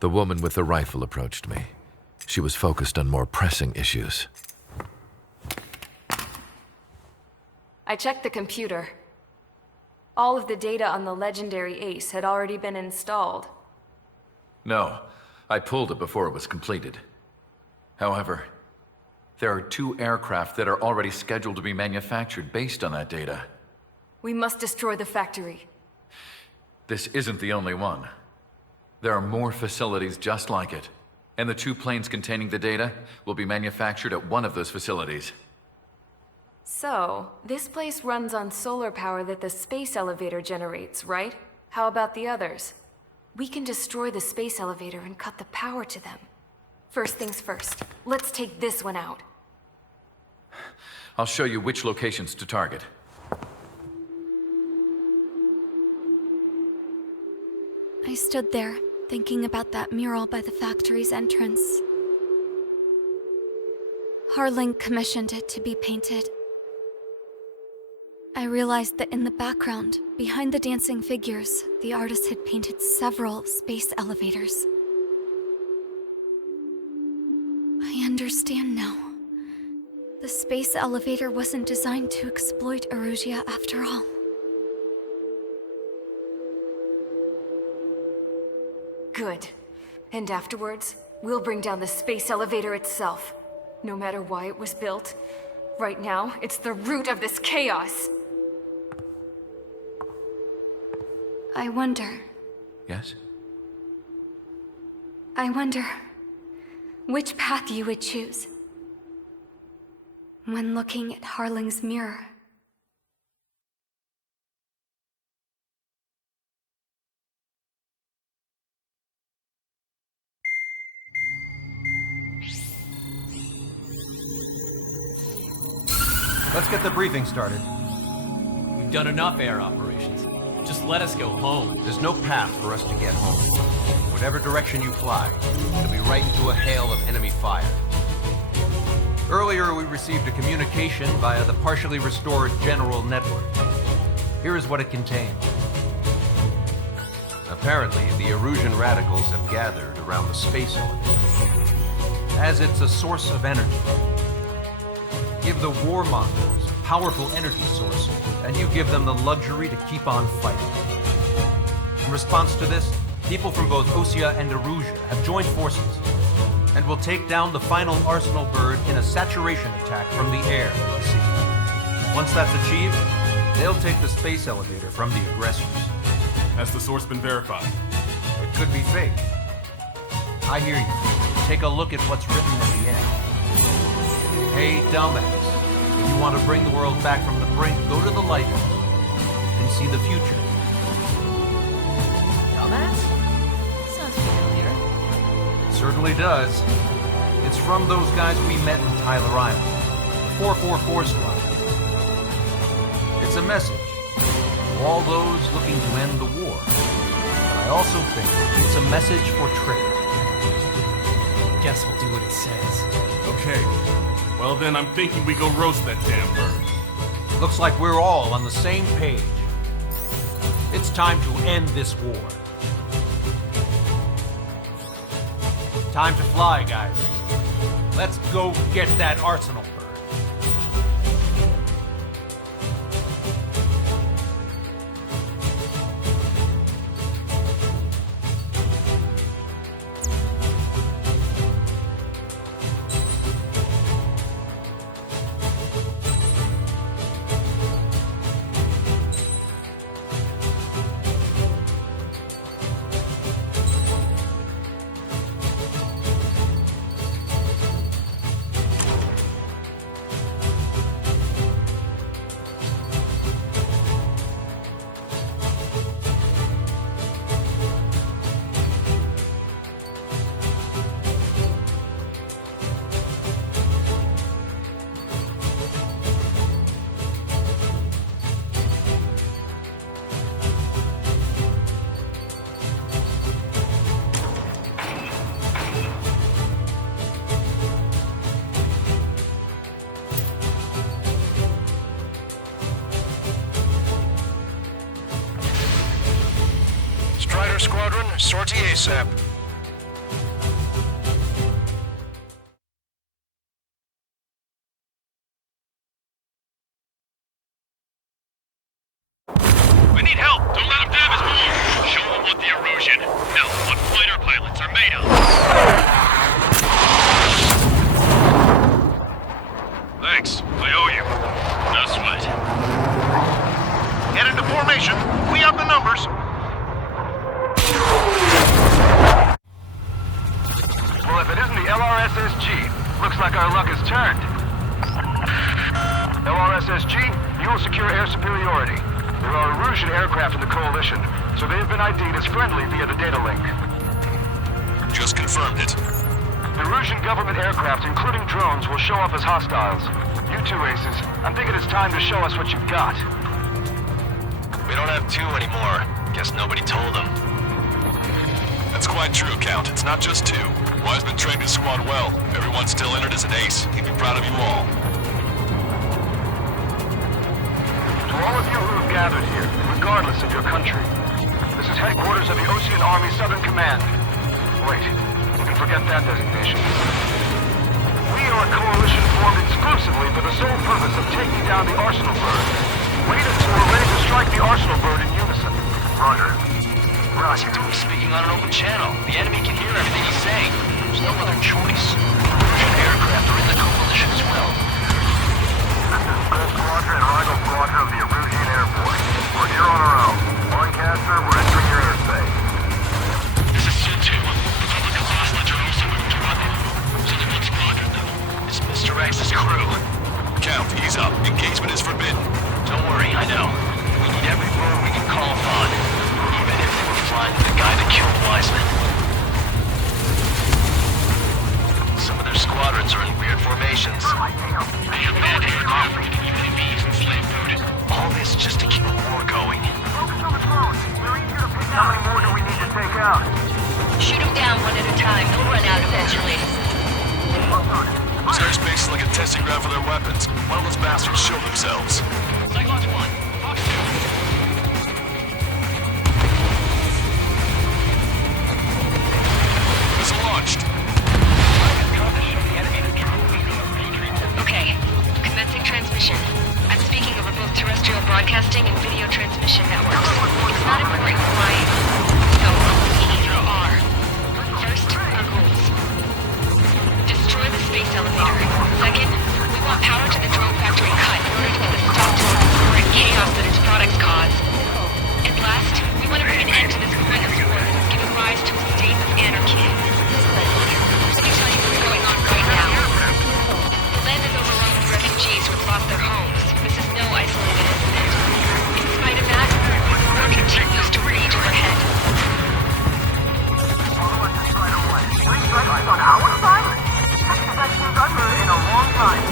The woman with the rifle approached me. She was focused on more pressing issues. I checked the computer. All of the data on the legendary ace had already been installed. No, I pulled it before it was completed. However, there are 2 aircraft that are already scheduled to be manufactured based on that data. We must destroy the factory. This isn't the only one. There are more facilities just like it, and the 2 planes containing the data will be manufactured at one of those facilities. So, this place runs on solar power that the space elevator generates, right? How about the others? We can destroy the space elevator and cut the power to them. First things first, let's take this one out. I'll show you which locations to target. I stood there, thinking about that mural by the factory's entrance. Harling commissioned it to be painted. I realized that in the background, behind the dancing figures, the artist had painted several space elevators. I understand now. The space elevator wasn't designed to exploit Erusia after all. Good. And afterwards, we'll bring down the space elevator itself. No matter why it was built, right now, it's the root of this chaos. I wonder. Yes? I wonder which path you would choose when looking at Harling's mirror. Let's get the briefing started. We've done enough air operations. Just let us go home. There's no path for us to get home. Whatever direction you fly, it'll be right into a hail of enemy fire. Earlier, we received a communication via the partially restored general network. Here is what it contained. Apparently, the Erusian radicals have gathered around the space elevator, as it's a source of energy. Give the warmongers a powerful energy source, and you give them the luxury to keep on fighting. In response to this, people from both Osea and Erusia have joined forces and will take down the final Arsenal bird in a saturation attack from the air and the sea. Once that's achieved, they'll take the space elevator from the aggressors. Has the source been verified? It could be fake. I hear you. Take a look at what's written at the end. Hey, dumbass. If you want to bring the world back from the brink, go to the Lighthouse and see the future. Dumbass? Sounds familiar. It certainly does. It's from those guys we met in Tyler Island, the 444 squad. It's a message to all those looking to end the war. But I also think it's a message for Trigger. Guess we'll do what it says. Okay. Well then, I'm thinking we go roast that damn bird. Looks like we're all on the same page. It's time to end this war. Time to fly, guys. Let's go get that Arsenal bird. Squadron, sortie ASAP. We need help! Don't let them damage more! Show them what the erosion, no, what fighter pilots are made of! Thanks, I owe you. No sweat. Get into formation. We have the numbers. Well, if it isn't the LRSSG, looks like our luck has turned. LRSSG, you will secure air superiority. There are Erusian aircraft in the Coalition, so they have been ID'd as friendly via the data link. Just confirmed it. Erusian government aircraft, including drones, will show up as hostiles. You two aces, I'm thinking it's time to show us what you've got. We don't have two anymore. Guess nobody told them. That's quite true, Count. It's not just two. Wiseman trained his squad well. Everyone's still entered as an ace. He'd be proud of you all. To all of you who have gathered here, regardless of your country, this is headquarters of the Ocean Army Southern Command. Wait, you can forget that designation. We are a coalition formed exclusively for the sole purpose of taking down the Arsenal bird. Wait until we're ready to strike the Arsenal bird in unison. Roger. Ross, you're speaking on an open channel. The enemy can hear everything he's saying. There's no other choice. Russian aircraft are in the coalition as well. This is Gold Squadron and Rival Squadron of the Erusian Air Force. We're here on our own. Lancaster, we're entering your airspace. This is Sul-2. Republic of Osage are also moving to run it. Southern Squadron, though. It's Mr. X's crew. Count, ease up. Engagement is forbidden. Don't worry, I know. We need every bird we can call upon. Even if they were flying with the guy that killed Wiseman. Some of their squadrons are in weird formations. They have manned aircraft bringing UAVs and slave food. All this just to keep a war going. Focus on the drones. They're easier to pick out. How many more do we need to take out? Shoot them down one at a time. They'll run out eventually. This airspace is like a testing ground for their weapons. Why don't those bastards show themselves? Cyclops 1, Fox 2. The established. Okay, commencing transmission. I'm speaking over both terrestrial broadcasting and video transmission networks. It's not important why, so either are. First, our goals. Destroy the space elevator. Second, we want power to the drone factory cut in order to put a stop to the horrid chaos that its products cause. And last, we want to bring an end to this horrendous war that has given rise to a state of anarchy. Let me tell you what's going on right now. The land is overrun with refugees who have lost their homes. This is no isolated incident. In spite of that, the war continues to rage overhead. On our side? That seems unheard in a long time.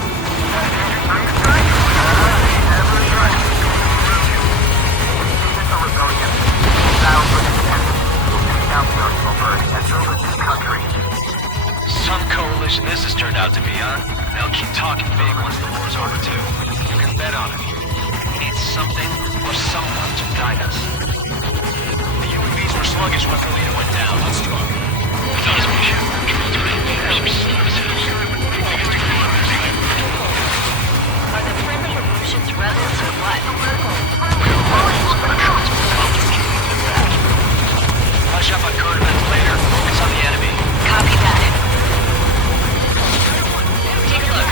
Some coalition this has turned out to be, huh? They'll keep talking big once the war's over, too. You can bet on it. We need something or someone to guide us. The UAVs were sluggish once the leader went down. Let's talk. Are the friendly Erusians rebels or what? Flash up on code events later. Focus on the enemy. Copy that. Take a look.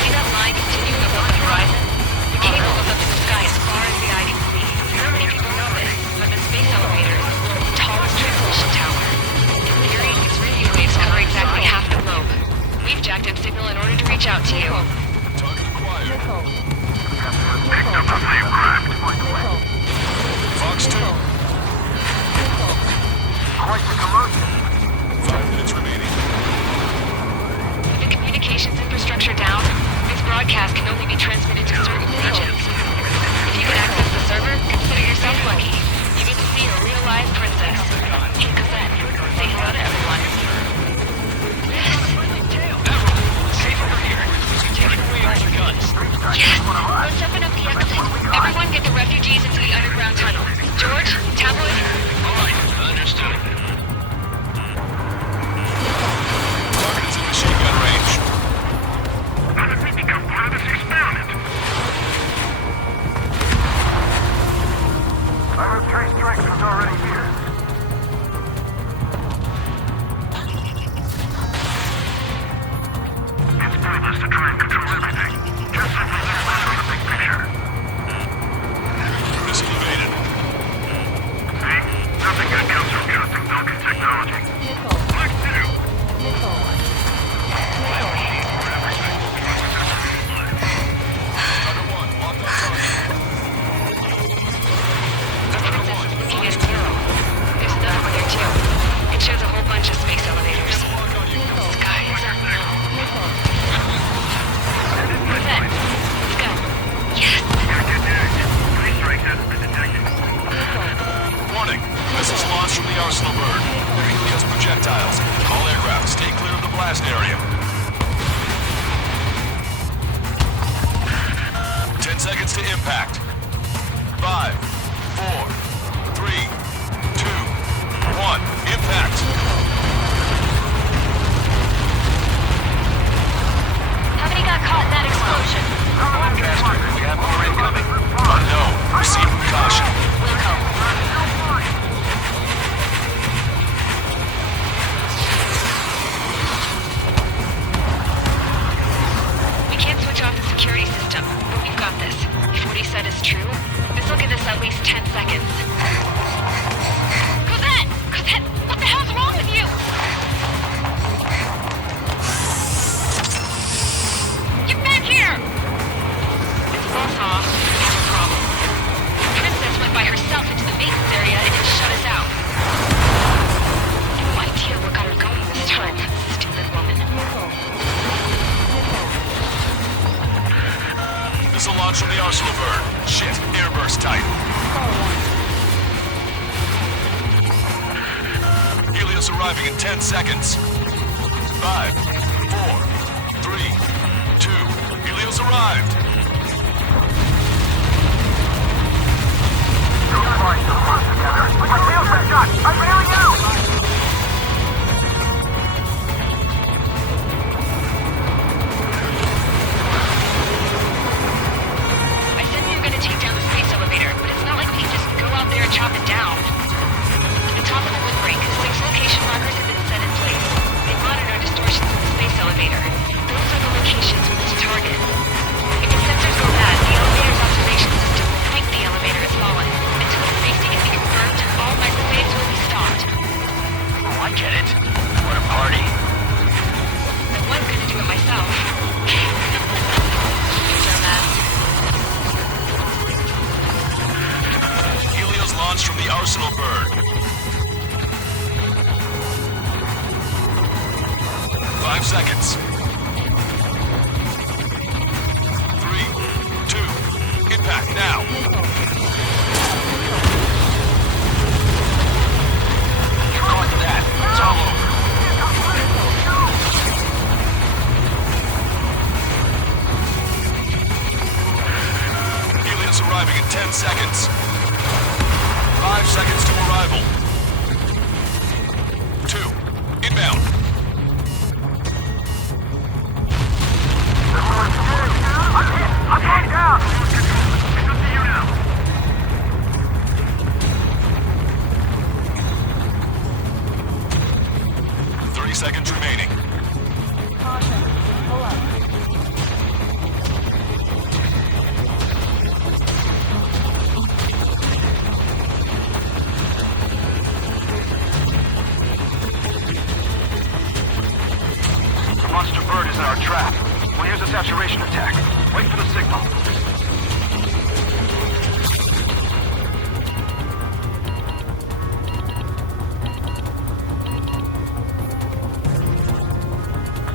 See that line continuing above the horizon? The cable goes up to the sky as far as the eye can see. Not many people know this, but the space elevator is the world's tallest transmission tower. In theory, its radio waves cover exactly half the globe. We've jacked its signal in order to reach out to you. Fox 2. Quite the commotion. 5 minutes remaining. With the communications infrastructure down, this broadcast can only be transmitted to certain regions. If you can access the server, consider yourself lucky. You get to see a real live princess. Hey, Cosette, say hello to everyone. Safe over here. Take away all your guns. Yes! Let's open up the exit. Everyone get the refugees into the underground tunnel. George, Tabloid? All right, understood. Target's in machine gun range. How did we become part of this experiment? I heard Trace Strikes was already here. It's pointless to try and control everything. Just simply lose sight of the big picture. Missile evaded. See? Nothing good comes from trusting Vulcan technology. Like new. Striker 1, locked on target. The princess is looking at Zero. There's another one here too. It shows a whole bunch of space elevators. The sky is unknown. Cosette, let's go. Yes! Trace strike hasn't been detected. Warning. Missiles launched from the Arsenal bird. They're Helios projectiles. All aircraft, stay clear of the blast area. 10 seconds to impact. 5, 4, 3, 2, 1. Impact. How many got caught in that explosion? Caster, we have more incoming. Unknown. Proceed with caution. Wilco. We can't switch off the security system, but we've got this. If what he said is true, this will give us at least 10 seconds. Cosette! Cosette! What the hell's wrong with you? Get back here! It's Volkov. We have a problem. The princess went by herself into the maintenance area and it shut us out. No idea what got her going this time. Stupid woman. Missile launch from the Arsenal bird. Shit, airburst type. Helios arriving in 10 seconds. 5, 4, 3, 2. Helios arrived. I feel some shots. I'm bailing out. 5 seconds. 3, 2, impact now. You caused that. It's all over. Helios arriving in 10 seconds. 5 seconds to arrival. 2, inbound. I'm going down! It's up to you now. 30 seconds remaining. Caution. Pull up. The monster bird is in our trap. We'll use a saturation attack. Wait for the signal.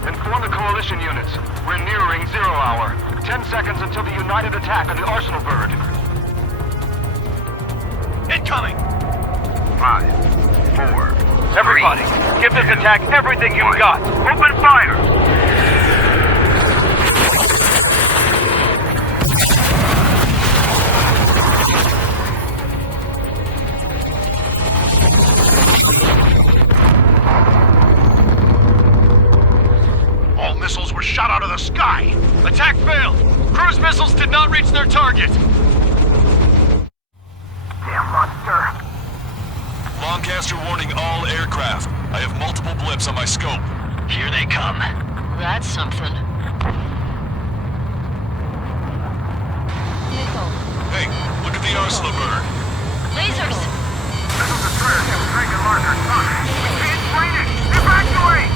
Inform the coalition units. We're nearing 0 hour. 10 seconds until the united attack on the Arsenal bird. Incoming! 5, 4. Everybody, give this attack everything you've got. Open fire! All missiles were shot out of the sky! Attack failed! Cruise missiles did not reach their target! Damn monster! Lancaster warning all aircraft. I have multiple blips on my scope. Here they come. That's something. Nickel. Hey, look at the Arsenal bird. Lasers! This is the threat. Dragon marker. It's raining! Evacuate!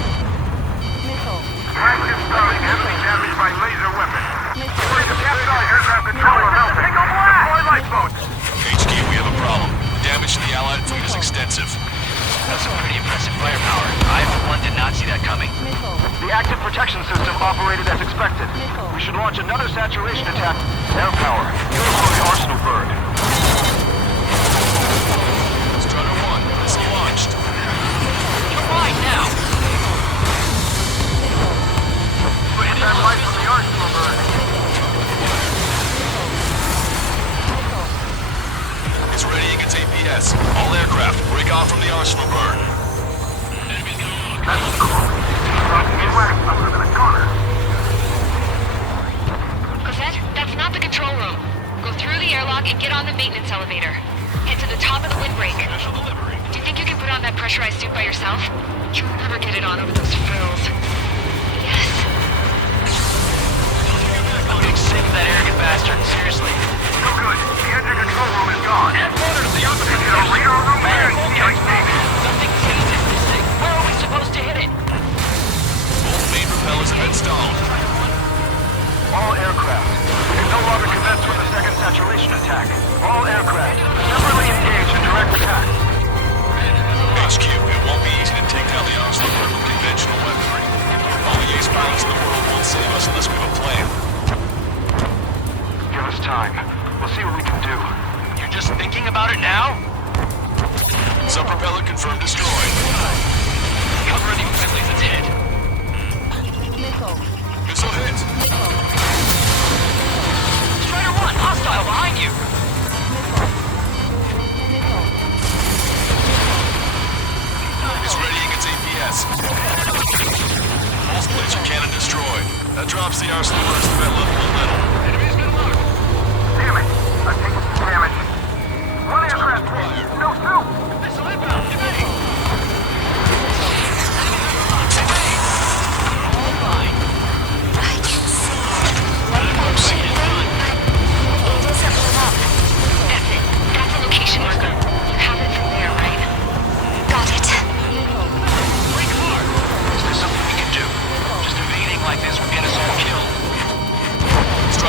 Nickel. Flagship starting heavily damaged by laser weapon. Nickel. Ready to capsize aircraft controller melting. Take a blast! Deploy lifeboats! HQ, we have a problem. Damage to the Allied fleet is extensive. That's some pretty impressive firepower. I, for one, did not see that coming. Nickel. The active protection system operated as expected. Nickel. We should launch another saturation attack. Air power. Purify the Arsenal bird. Strutter 1, missile launched. You're mine now! Look at that light from the Arsenal bird. It's readying its APS. All aircraft, break off from the Arsenal bird. That's cool. I'm in a corner. Cosette, that's not the control room. Go through the airlock and get on the maintenance elevator. Head to the top of the windbreak. Do you think you can put on that pressurized suit by yourself? You'll never get it on over those frills. Yes. I'm getting sick of that arrogant bastard. Seriously. No good. The engine control room is gone. Get order to the opposite Get a reader room there. Nothing changes this thing. Where are we supposed to hit it? Both main propellers have been stalled. All aircraft. We can no longer commence with a second saturation attack. All aircraft. Separately engage in direct attack. HQ, it won't be easy to take down the Arsenal bird with conventional weaponry. All the ace pilots in the world won't save us unless we have a plan. Give us time. We'll see what we can do. You're just thinking about it now? Sub-propeller confirmed destroyed. Cover any friendlies it's hit. Nickel. Missile hit. Strider 1, hostile behind you! Nickel. It's readying its APS. Pulse blazer cannon destroyed. That drops the Arsenal bird's threat level a little. Enemy's been marked. Damn it. I've taken some damage. One aircraft hit. No soup. Missile inbound. Get ready. All fine. I can see Lighthouse shooting, but it doesn't live up. That's it. That's the location marker. You have it from there, right? Got it. Break hard. Is there something we can do? Just evading like this would get us all killed. Strider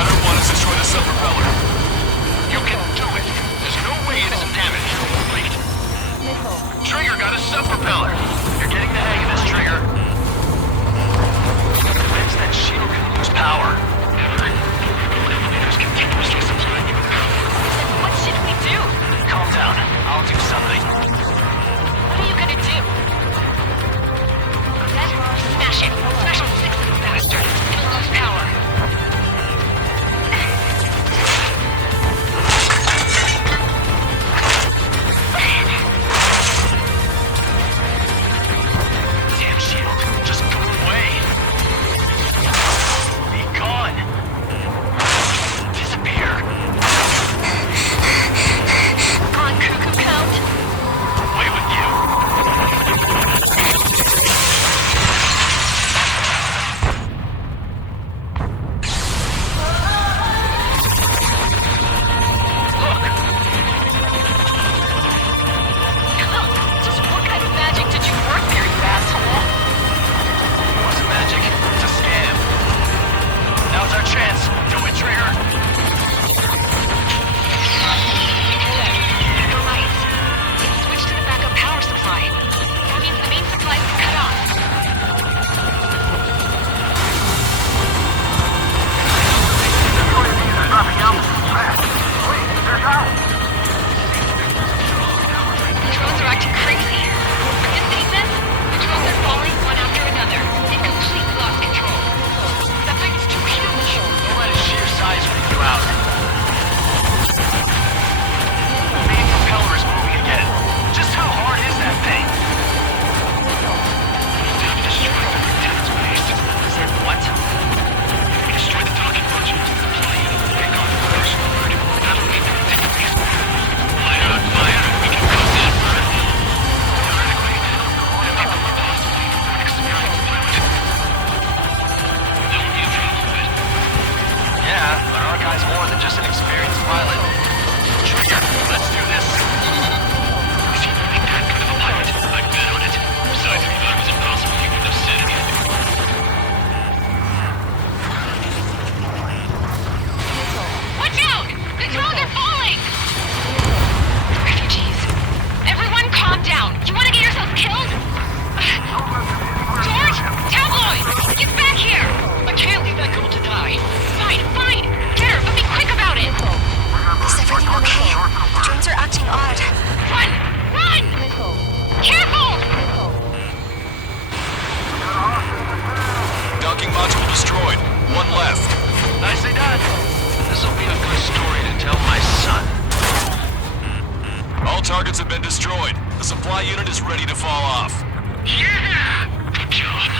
targets have been destroyed. The supply unit is ready to fall off. Yeah! Good job.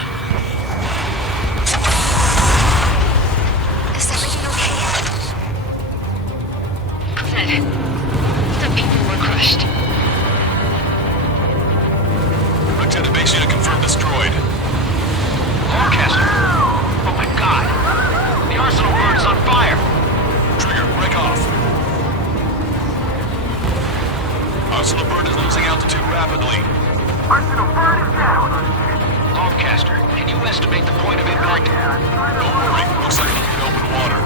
Is everything okay? Cosette, some people were crushed. Lieutenant Base unit confirmed destroyed. Lancaster! Oh my god! The arsenal bird is on fire! Trigger, break off. Arsenal bird is losing altitude rapidly. Arsenal bird is down. Lancaster, can you estimate the point of impact? Don't worry, looks like it'll be open water.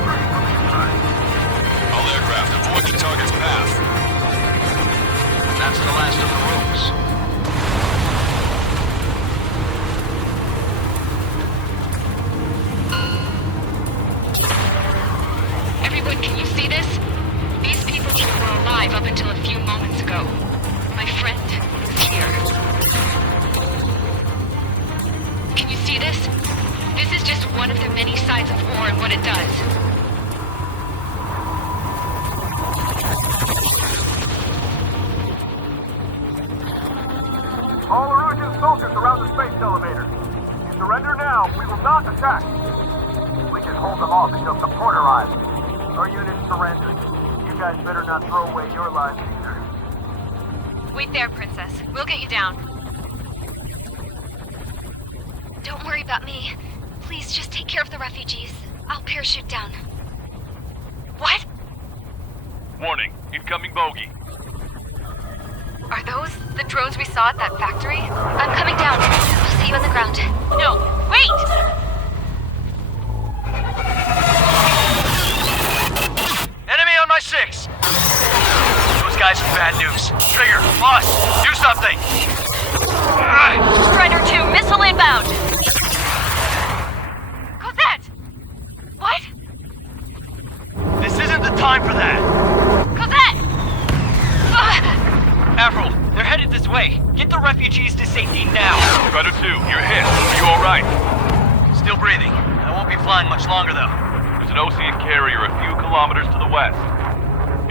All aircraft, avoid the target's path. That's the last of the rooms. Everyone, can you see this? These people here were alive up until a few moments ago. My friend is here. Can you see this? This is just one of the many sides of war and what it does. All Erusian soldiers around the space elevator. If you surrender now, we will not attack. We can hold them off until support arrives. Our unit surrenders. You guys better not throw away your lives either. Wait there, Princess. We'll get you down. Don't worry about me. Please just take care of the refugees. I'll parachute down. What? Warning, incoming bogey. Are those the drones we saw at that factory? I'm coming down. I'll see you on the ground. No, wait! Enemy on my 6! Those guys are bad news. Trigger, boss, do something! Strider 2, missile inbound! Cosette! What? This isn't the time for that! Cosette! Avril, they're headed this way. Get the refugees to safety now. Strider 2, you're hit. Are you alright? Still breathing. I won't be flying much longer, though. There's an Ocean carrier a few kilometers to the west.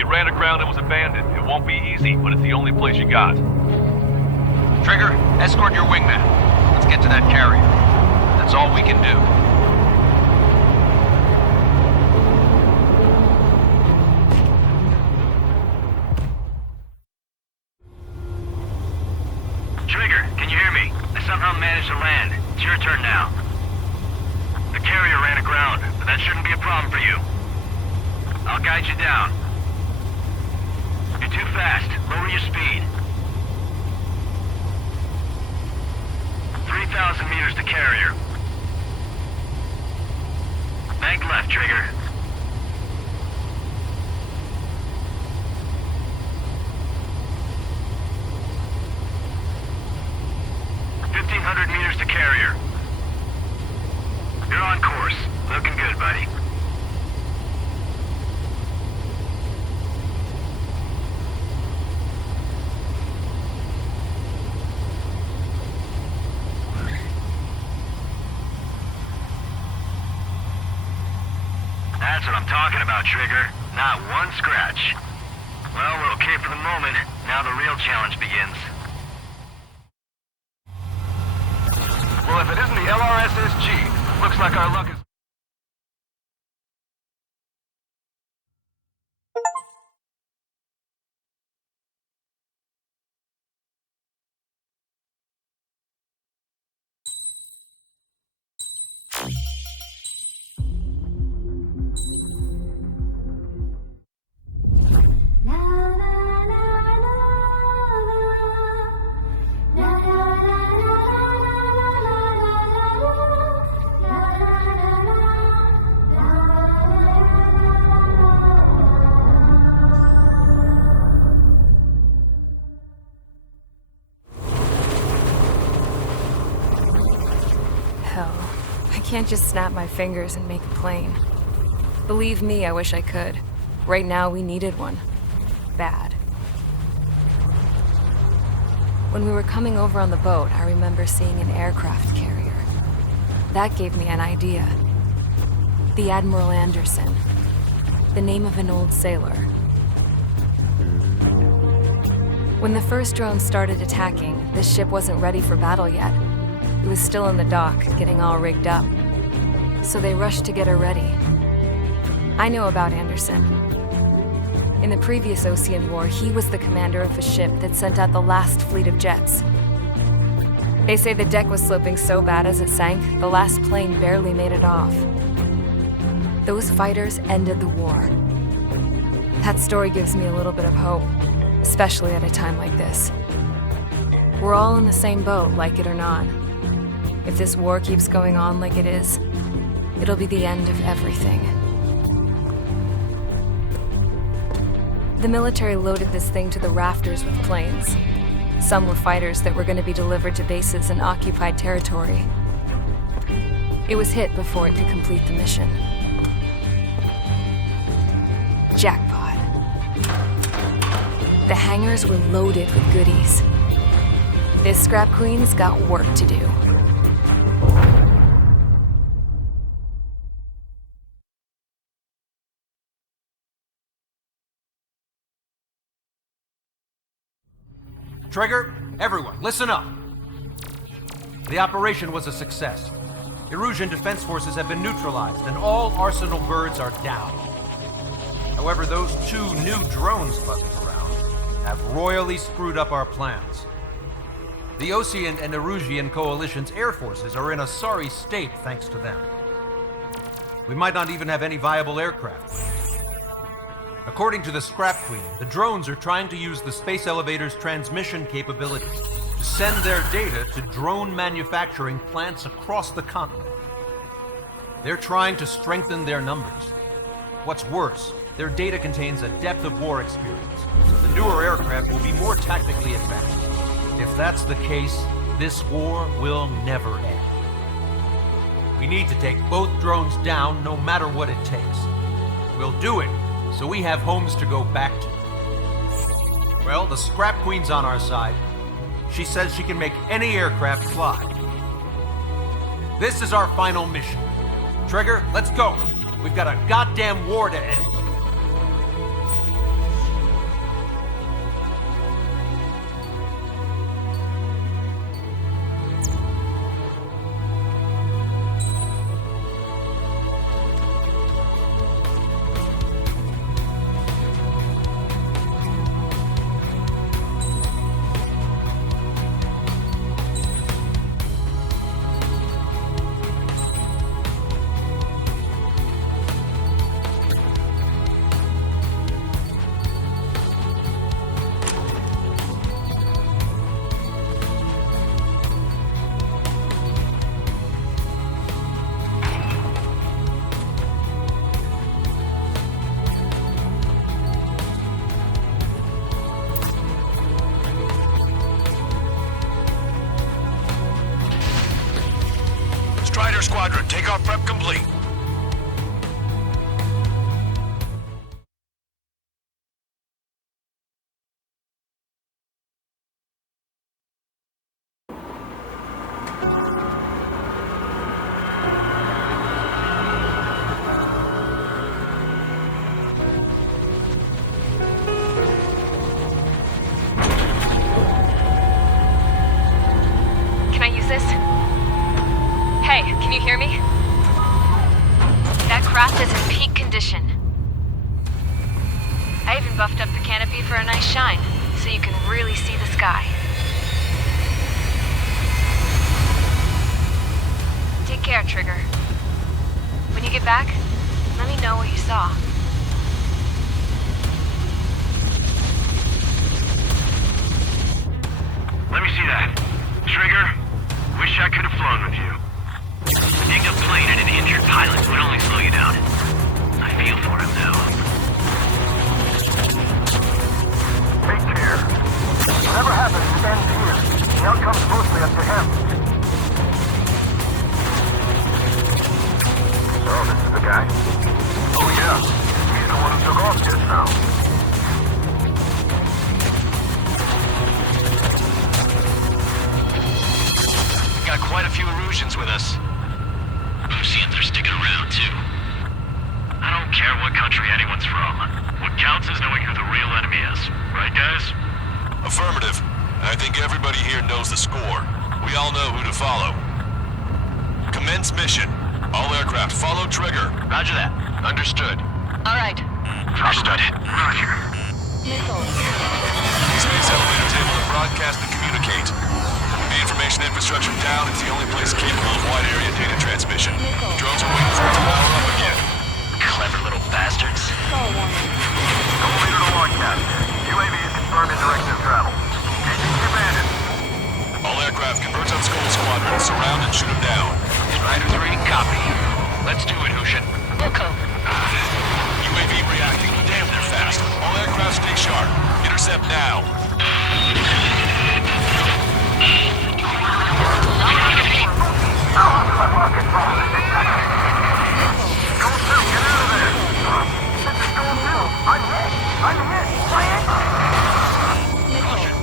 It ran aground and was abandoned. It won't be easy, but it's the only place you got. Trigger, escort your wingman. Let's get to that carrier. That's all we can do. Trigger, can you hear me? I somehow managed to land. It's your turn now. The carrier ran aground, but that shouldn't be a problem for you. I'll guide you down. You're too fast. Lower your speed. 3,000 meters to carrier. Bank left, Trigger. Meters to carrier. You're on course. Looking good, buddy. That's what I'm talking about, Trigger. Not one scratch. Well, we're okay for the moment. Now the real challenge begins. Well, if it isn't the LRSSG, looks like our luck is... I can't just snap my fingers and make a plane. Believe me, I wish I could. Right now, we needed one. Bad. When we were coming over on the boat, I remember seeing an aircraft carrier. That gave me an idea. The Admiral Anderson. The name of an old sailor. When the first drone started attacking, the ship wasn't ready for battle yet. It was still in the dock, getting all rigged up. So they rushed to get her ready. I know about Anderson. In the previous Ocean War, he was the commander of a ship that sent out the last fleet of jets. They say the deck was sloping so bad as it sank, the last plane barely made it off. Those fighters ended the war. That story gives me a little bit of hope, especially at a time like this. We're all in the same boat, like it or not. If this war keeps going on like it is, it'll be the end of everything. The military loaded this thing to the rafters with planes. Some were fighters that were going to be delivered to bases in occupied territory. It was hit before it could complete the mission. Jackpot. The hangars were loaded with goodies. This Scrap Queen's got work to do. Trigger, everyone, listen up. The operation was a success. Erusian defense forces have been neutralized, and all Arsenal birds are down. However, those 2 new drones buzzing around have royally screwed up our plans. The Ocean and Erusian coalition's air forces are in a sorry state thanks to them. We might not even have any viable aircraft. According to the Scrap Queen, the drones are trying to use the space elevator's transmission capabilities to send their data to drone manufacturing plants across the continent. They're trying to strengthen their numbers. What's worse, their data contains a depth of war experience, so the newer aircraft will be more tactically advanced. If that's the case, this war will never end. We need to take both drones down no matter what it takes. We'll do it so we have homes to go back to. Well, the Scrap Queen's on our side. She says she can make any aircraft fly. This is our final mission. Trigger, let's go. We've got a goddamn war to end. Squadron, takeoff prep complete. Can I use this? Hey, can you hear me? That craft is in peak condition. I even buffed up the canopy for a nice shine, so you can really see the sky. Take care, Trigger. When you get back, let me know what you saw. Let me see that. Trigger, wish I could have flown with you. A dinged up plane and an injured pilot would only slow you down. I feel for him, though. Take care. Whatever happens, it ends here. The outcome's mostly up to him. So, this is the guy? Oh, yeah. He's the one who took off just now. Got quite a few Erusians with us. Oceans are sticking around, too. I don't care what country anyone's from. What counts is knowing who the real enemy is. Right, guys? Affirmative. And I think everybody here knows the score. We all know who to follow. Commence mission. All aircraft follow trigger. Roger that. Understood. All right. Understood. Roger. Missiles. Space elevator's able to broadcast and communicate. The information infrastructure down, it's the only place capable of wide area data transmission. Drones are waiting for it to power up again. Clever little bastards. Call warning. Elevator to broadcast. UAV is confirmed in direction of travel. Engines commanded. All aircraft converge on Skull Squadron. Surround and shoot them down. Strider 3, copy. Let's do it, Hushin. Wilco. UAV reacting. Damn, they're fast. All aircraft stay sharp. Intercept now.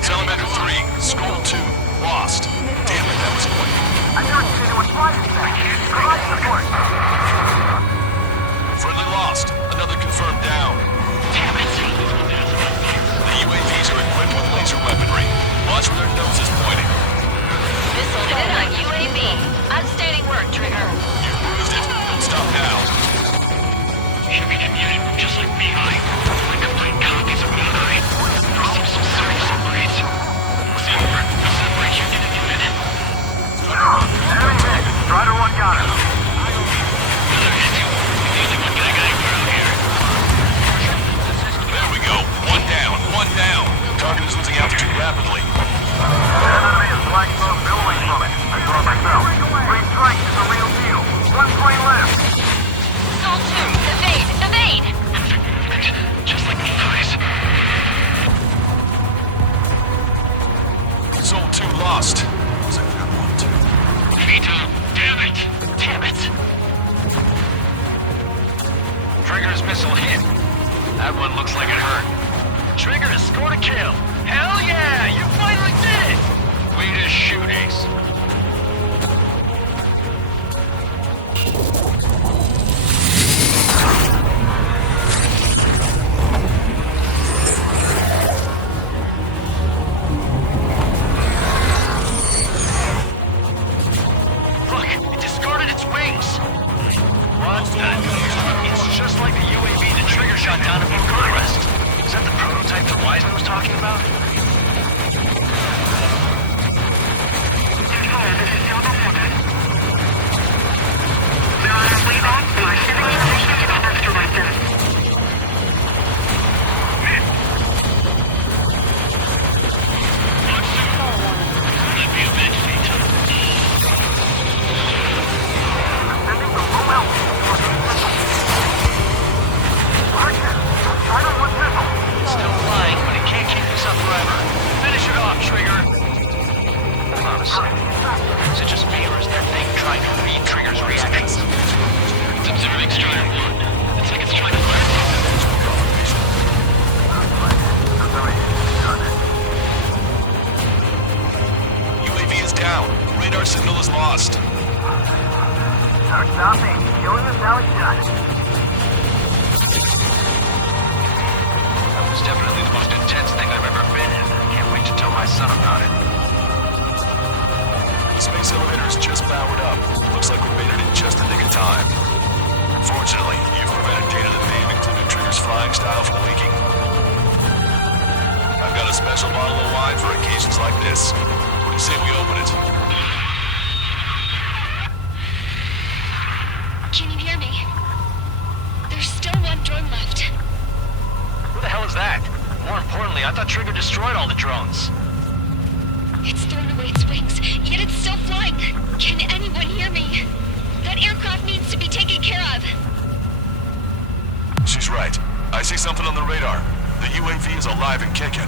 Telemeter 3, Skull 2, lost. Damn it, that was quick. I never seen anyone fly this thing. Provide support. Friendly lost. Another confirmed down. Damn it. The UAVs are equipped with laser weaponry. Watch where their nose is pointing. Missile hit on UAV. Outstanding work, Trigger. You bruised it. Don't stop now. Should be muted, just like Beehive. My complete copies of Beehive. Received some serious upgrades. See, over. This is a breach unit in unit. Enemy hit. Strider 1 got him. Another hit. The only one guy around here. There we go. One down. Target is losing altitude rapidly. Enemy is black smoke billowing from it. I saw it myself. 3 strikes is a real deal. 1 plane left. Skull 2, evade, evade! Just like Beehive's. Soul 2 lost. Was a good one, too. Vito, damn it. Damn it. Trigger's missile hit. That one looks like it hurt. Trigger has scored a kill. Hell yeah! You finally did it! Way to shoot, Ace. Look, it discarded its wings. What? It's just like the UAV the Trigger shot down at Bucharest. Is that the prototype that Wiseman was talking about? Still flying, but it can't keep this up forever. Finish it off, Trigger! Hold on a second. Is it just me, or is that thing trying to read Trigger's reactions? It's observing Strider 1. It's like it's trying to learn UAV is down. Radar signal is lost. Start stopping. Killing us now is done. That was definitely the most intense thing I've ever been in. Can't wait to tell my son about it. The space elevator is just powered up. Looks like we made it in just the nick of time. Fortunately, you've prevented data that may have included Trigger's flying style from leaking. I've got a special bottle of wine for occasions like this. What do you say we open it? Can you hear me? There's still 1 drone left. Who the hell is that? More importantly, I thought Trigger destroyed all the drones. It's thrown away its wings, yet it's still flying. Can anyone hear me? That aircraft needs to be taken care of. She's right. I see something on the radar. The UAV is alive and kicking.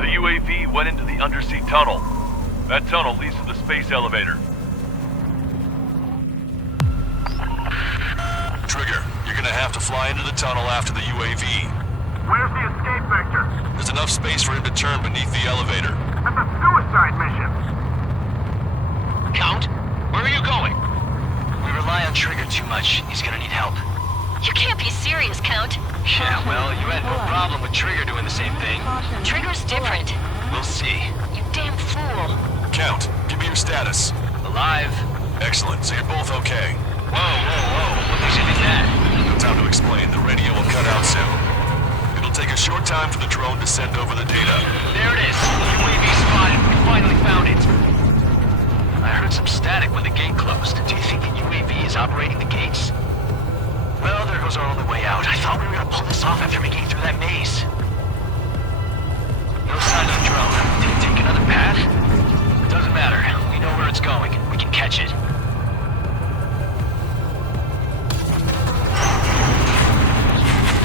The UAV went into the undersea tunnel. That tunnel leads to the space elevator. Trigger, you're gonna have to fly into the tunnel after the UAV. Where's the escape vector? There's enough space for him to turn beneath the elevator. That's a suicide mission. Count? Where are you going? We rely on Trigger too much. He's gonna need help. You can't be serious, Count. Yeah, well, you had no problem with Trigger doing the same thing. Trigger's different. We'll see. You damn fool. Count, give me your status. Alive. Excellent, so you're both okay. Whoa. What makes you think that? No time to explain. The radio will cut out soon. It'll take a short time for the drone to send over the data. There it is. UAV spotted. We finally found it. I heard some static when the gate closed. Do you think the UAV is operating the gates? Well, there goes our only way out. I thought we were gonna pull this off after making it through that maze. No sign of the drone. Did it take another path? Doesn't matter. We know where it's going. We can catch it.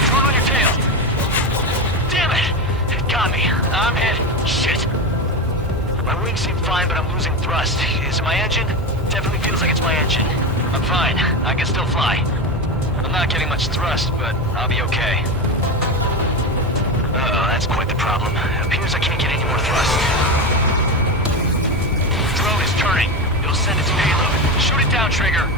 Drone on your tail. Damn it! It got me. I'm hit. Shit. My wings seem fine, but I'm losing thrust. Is it my engine? Definitely feels like it's my engine. I'm fine. I can still fly. I'm not getting much thrust, but I'll be okay. Uh-oh, that's quite the problem. Appears I can't get any more thrust. Drone is turning. It'll send its payload. Shoot it down, Trigger.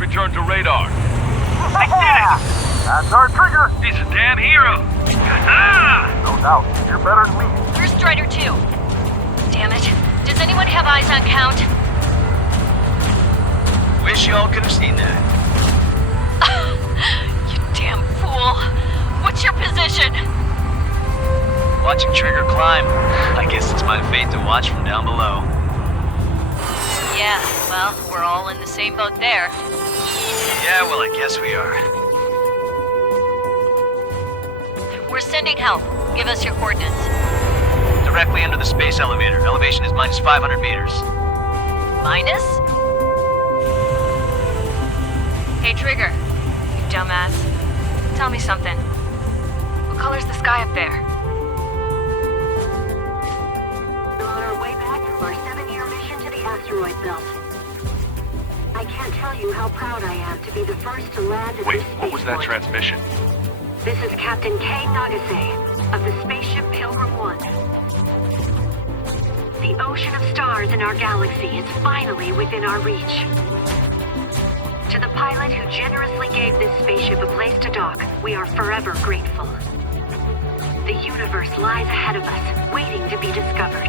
Returned to radar. I did it! That's our Trigger! He's a damn hero! No doubt. You're better than me. You're Strider 2. Damn it. Does anyone have eyes on Count? Wish y'all could have seen that. You damn fool. What's your position? Watching Trigger climb. I guess it's my fate to watch from down below. Yeah, well, we're all in the same boat there. Yeah, well, I guess we are. We're sending help. Give us your coordinates. Directly under the space elevator. Elevation is minus 500 meters. Minus? Hey, Trigger. You dumbass. Tell me something. What color's the sky up there? We're on our way back from our 7-year mission to the asteroid belt. I can't tell you how proud I am to be the first to land at Wait, this what was that spaceport. transmission? This is Captain Kay Nagase of the spaceship Pilgrim 1. The ocean of stars in our galaxy is finally within our reach. To the pilot who generously gave this spaceship a place to dock, we are forever grateful. The universe lies ahead of us, waiting to be discovered.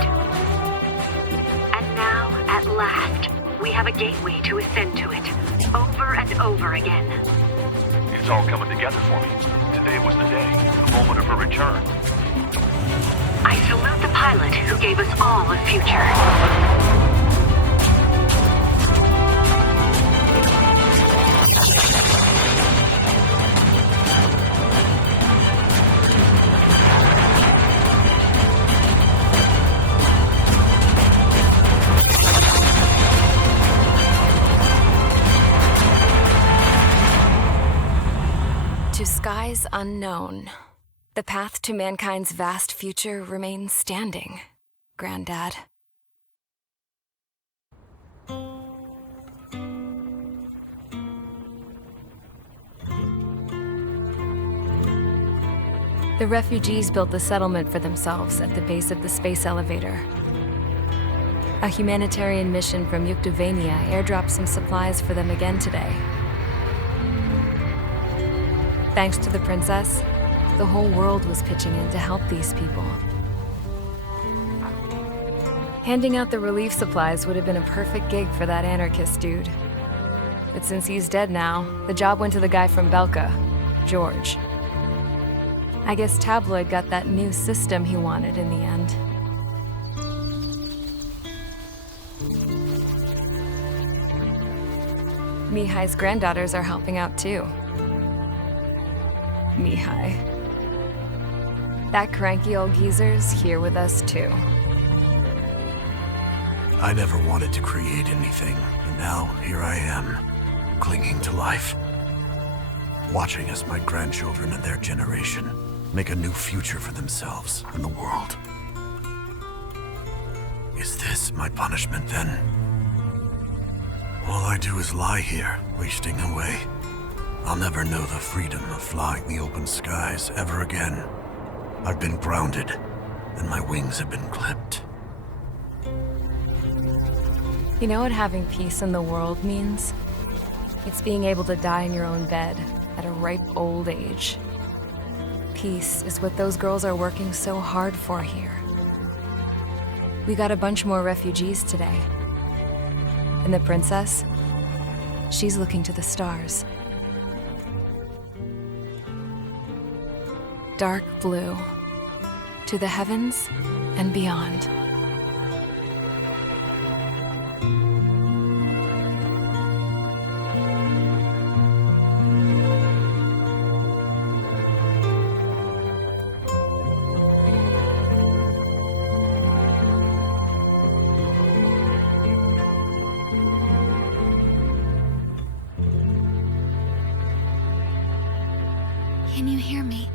And now, at last, we have a gateway to ascend to it, over and over again. It's all coming together for me. Today was the day, the moment of her return. I salute the pilot who gave us all a future. To skies unknown, the path to mankind's vast future remains standing, Granddad. The refugees built the settlement for themselves at the base of the space elevator. A humanitarian mission from Yuktovania airdropped some supplies for them again today. Thanks to the princess, the whole world was pitching in to help these people. Handing out the relief supplies would have been a perfect gig for that anarchist dude. But since he's dead now, the job went to the guy from Belka, George. I guess Tabloid got that new system he wanted in the end. Mihai's granddaughters are helping out too. Mihai. That cranky old geezer's here with us too. I never wanted to create anything, and now here I am, clinging to life. Watching as my grandchildren and their generation make a new future for themselves and the world. Is this my punishment then? All I do is lie here, wasting away. I'll never know the freedom of flying the open skies ever again. I've been grounded, and my wings have been clipped. You know what having peace in the world means? It's being able to die in your own bed at a ripe old age. Peace is what those girls are working so hard for here. We got a bunch more refugees today. And the princess, she's looking to the stars. Dark blue, to the heavens and beyond. Can you hear me?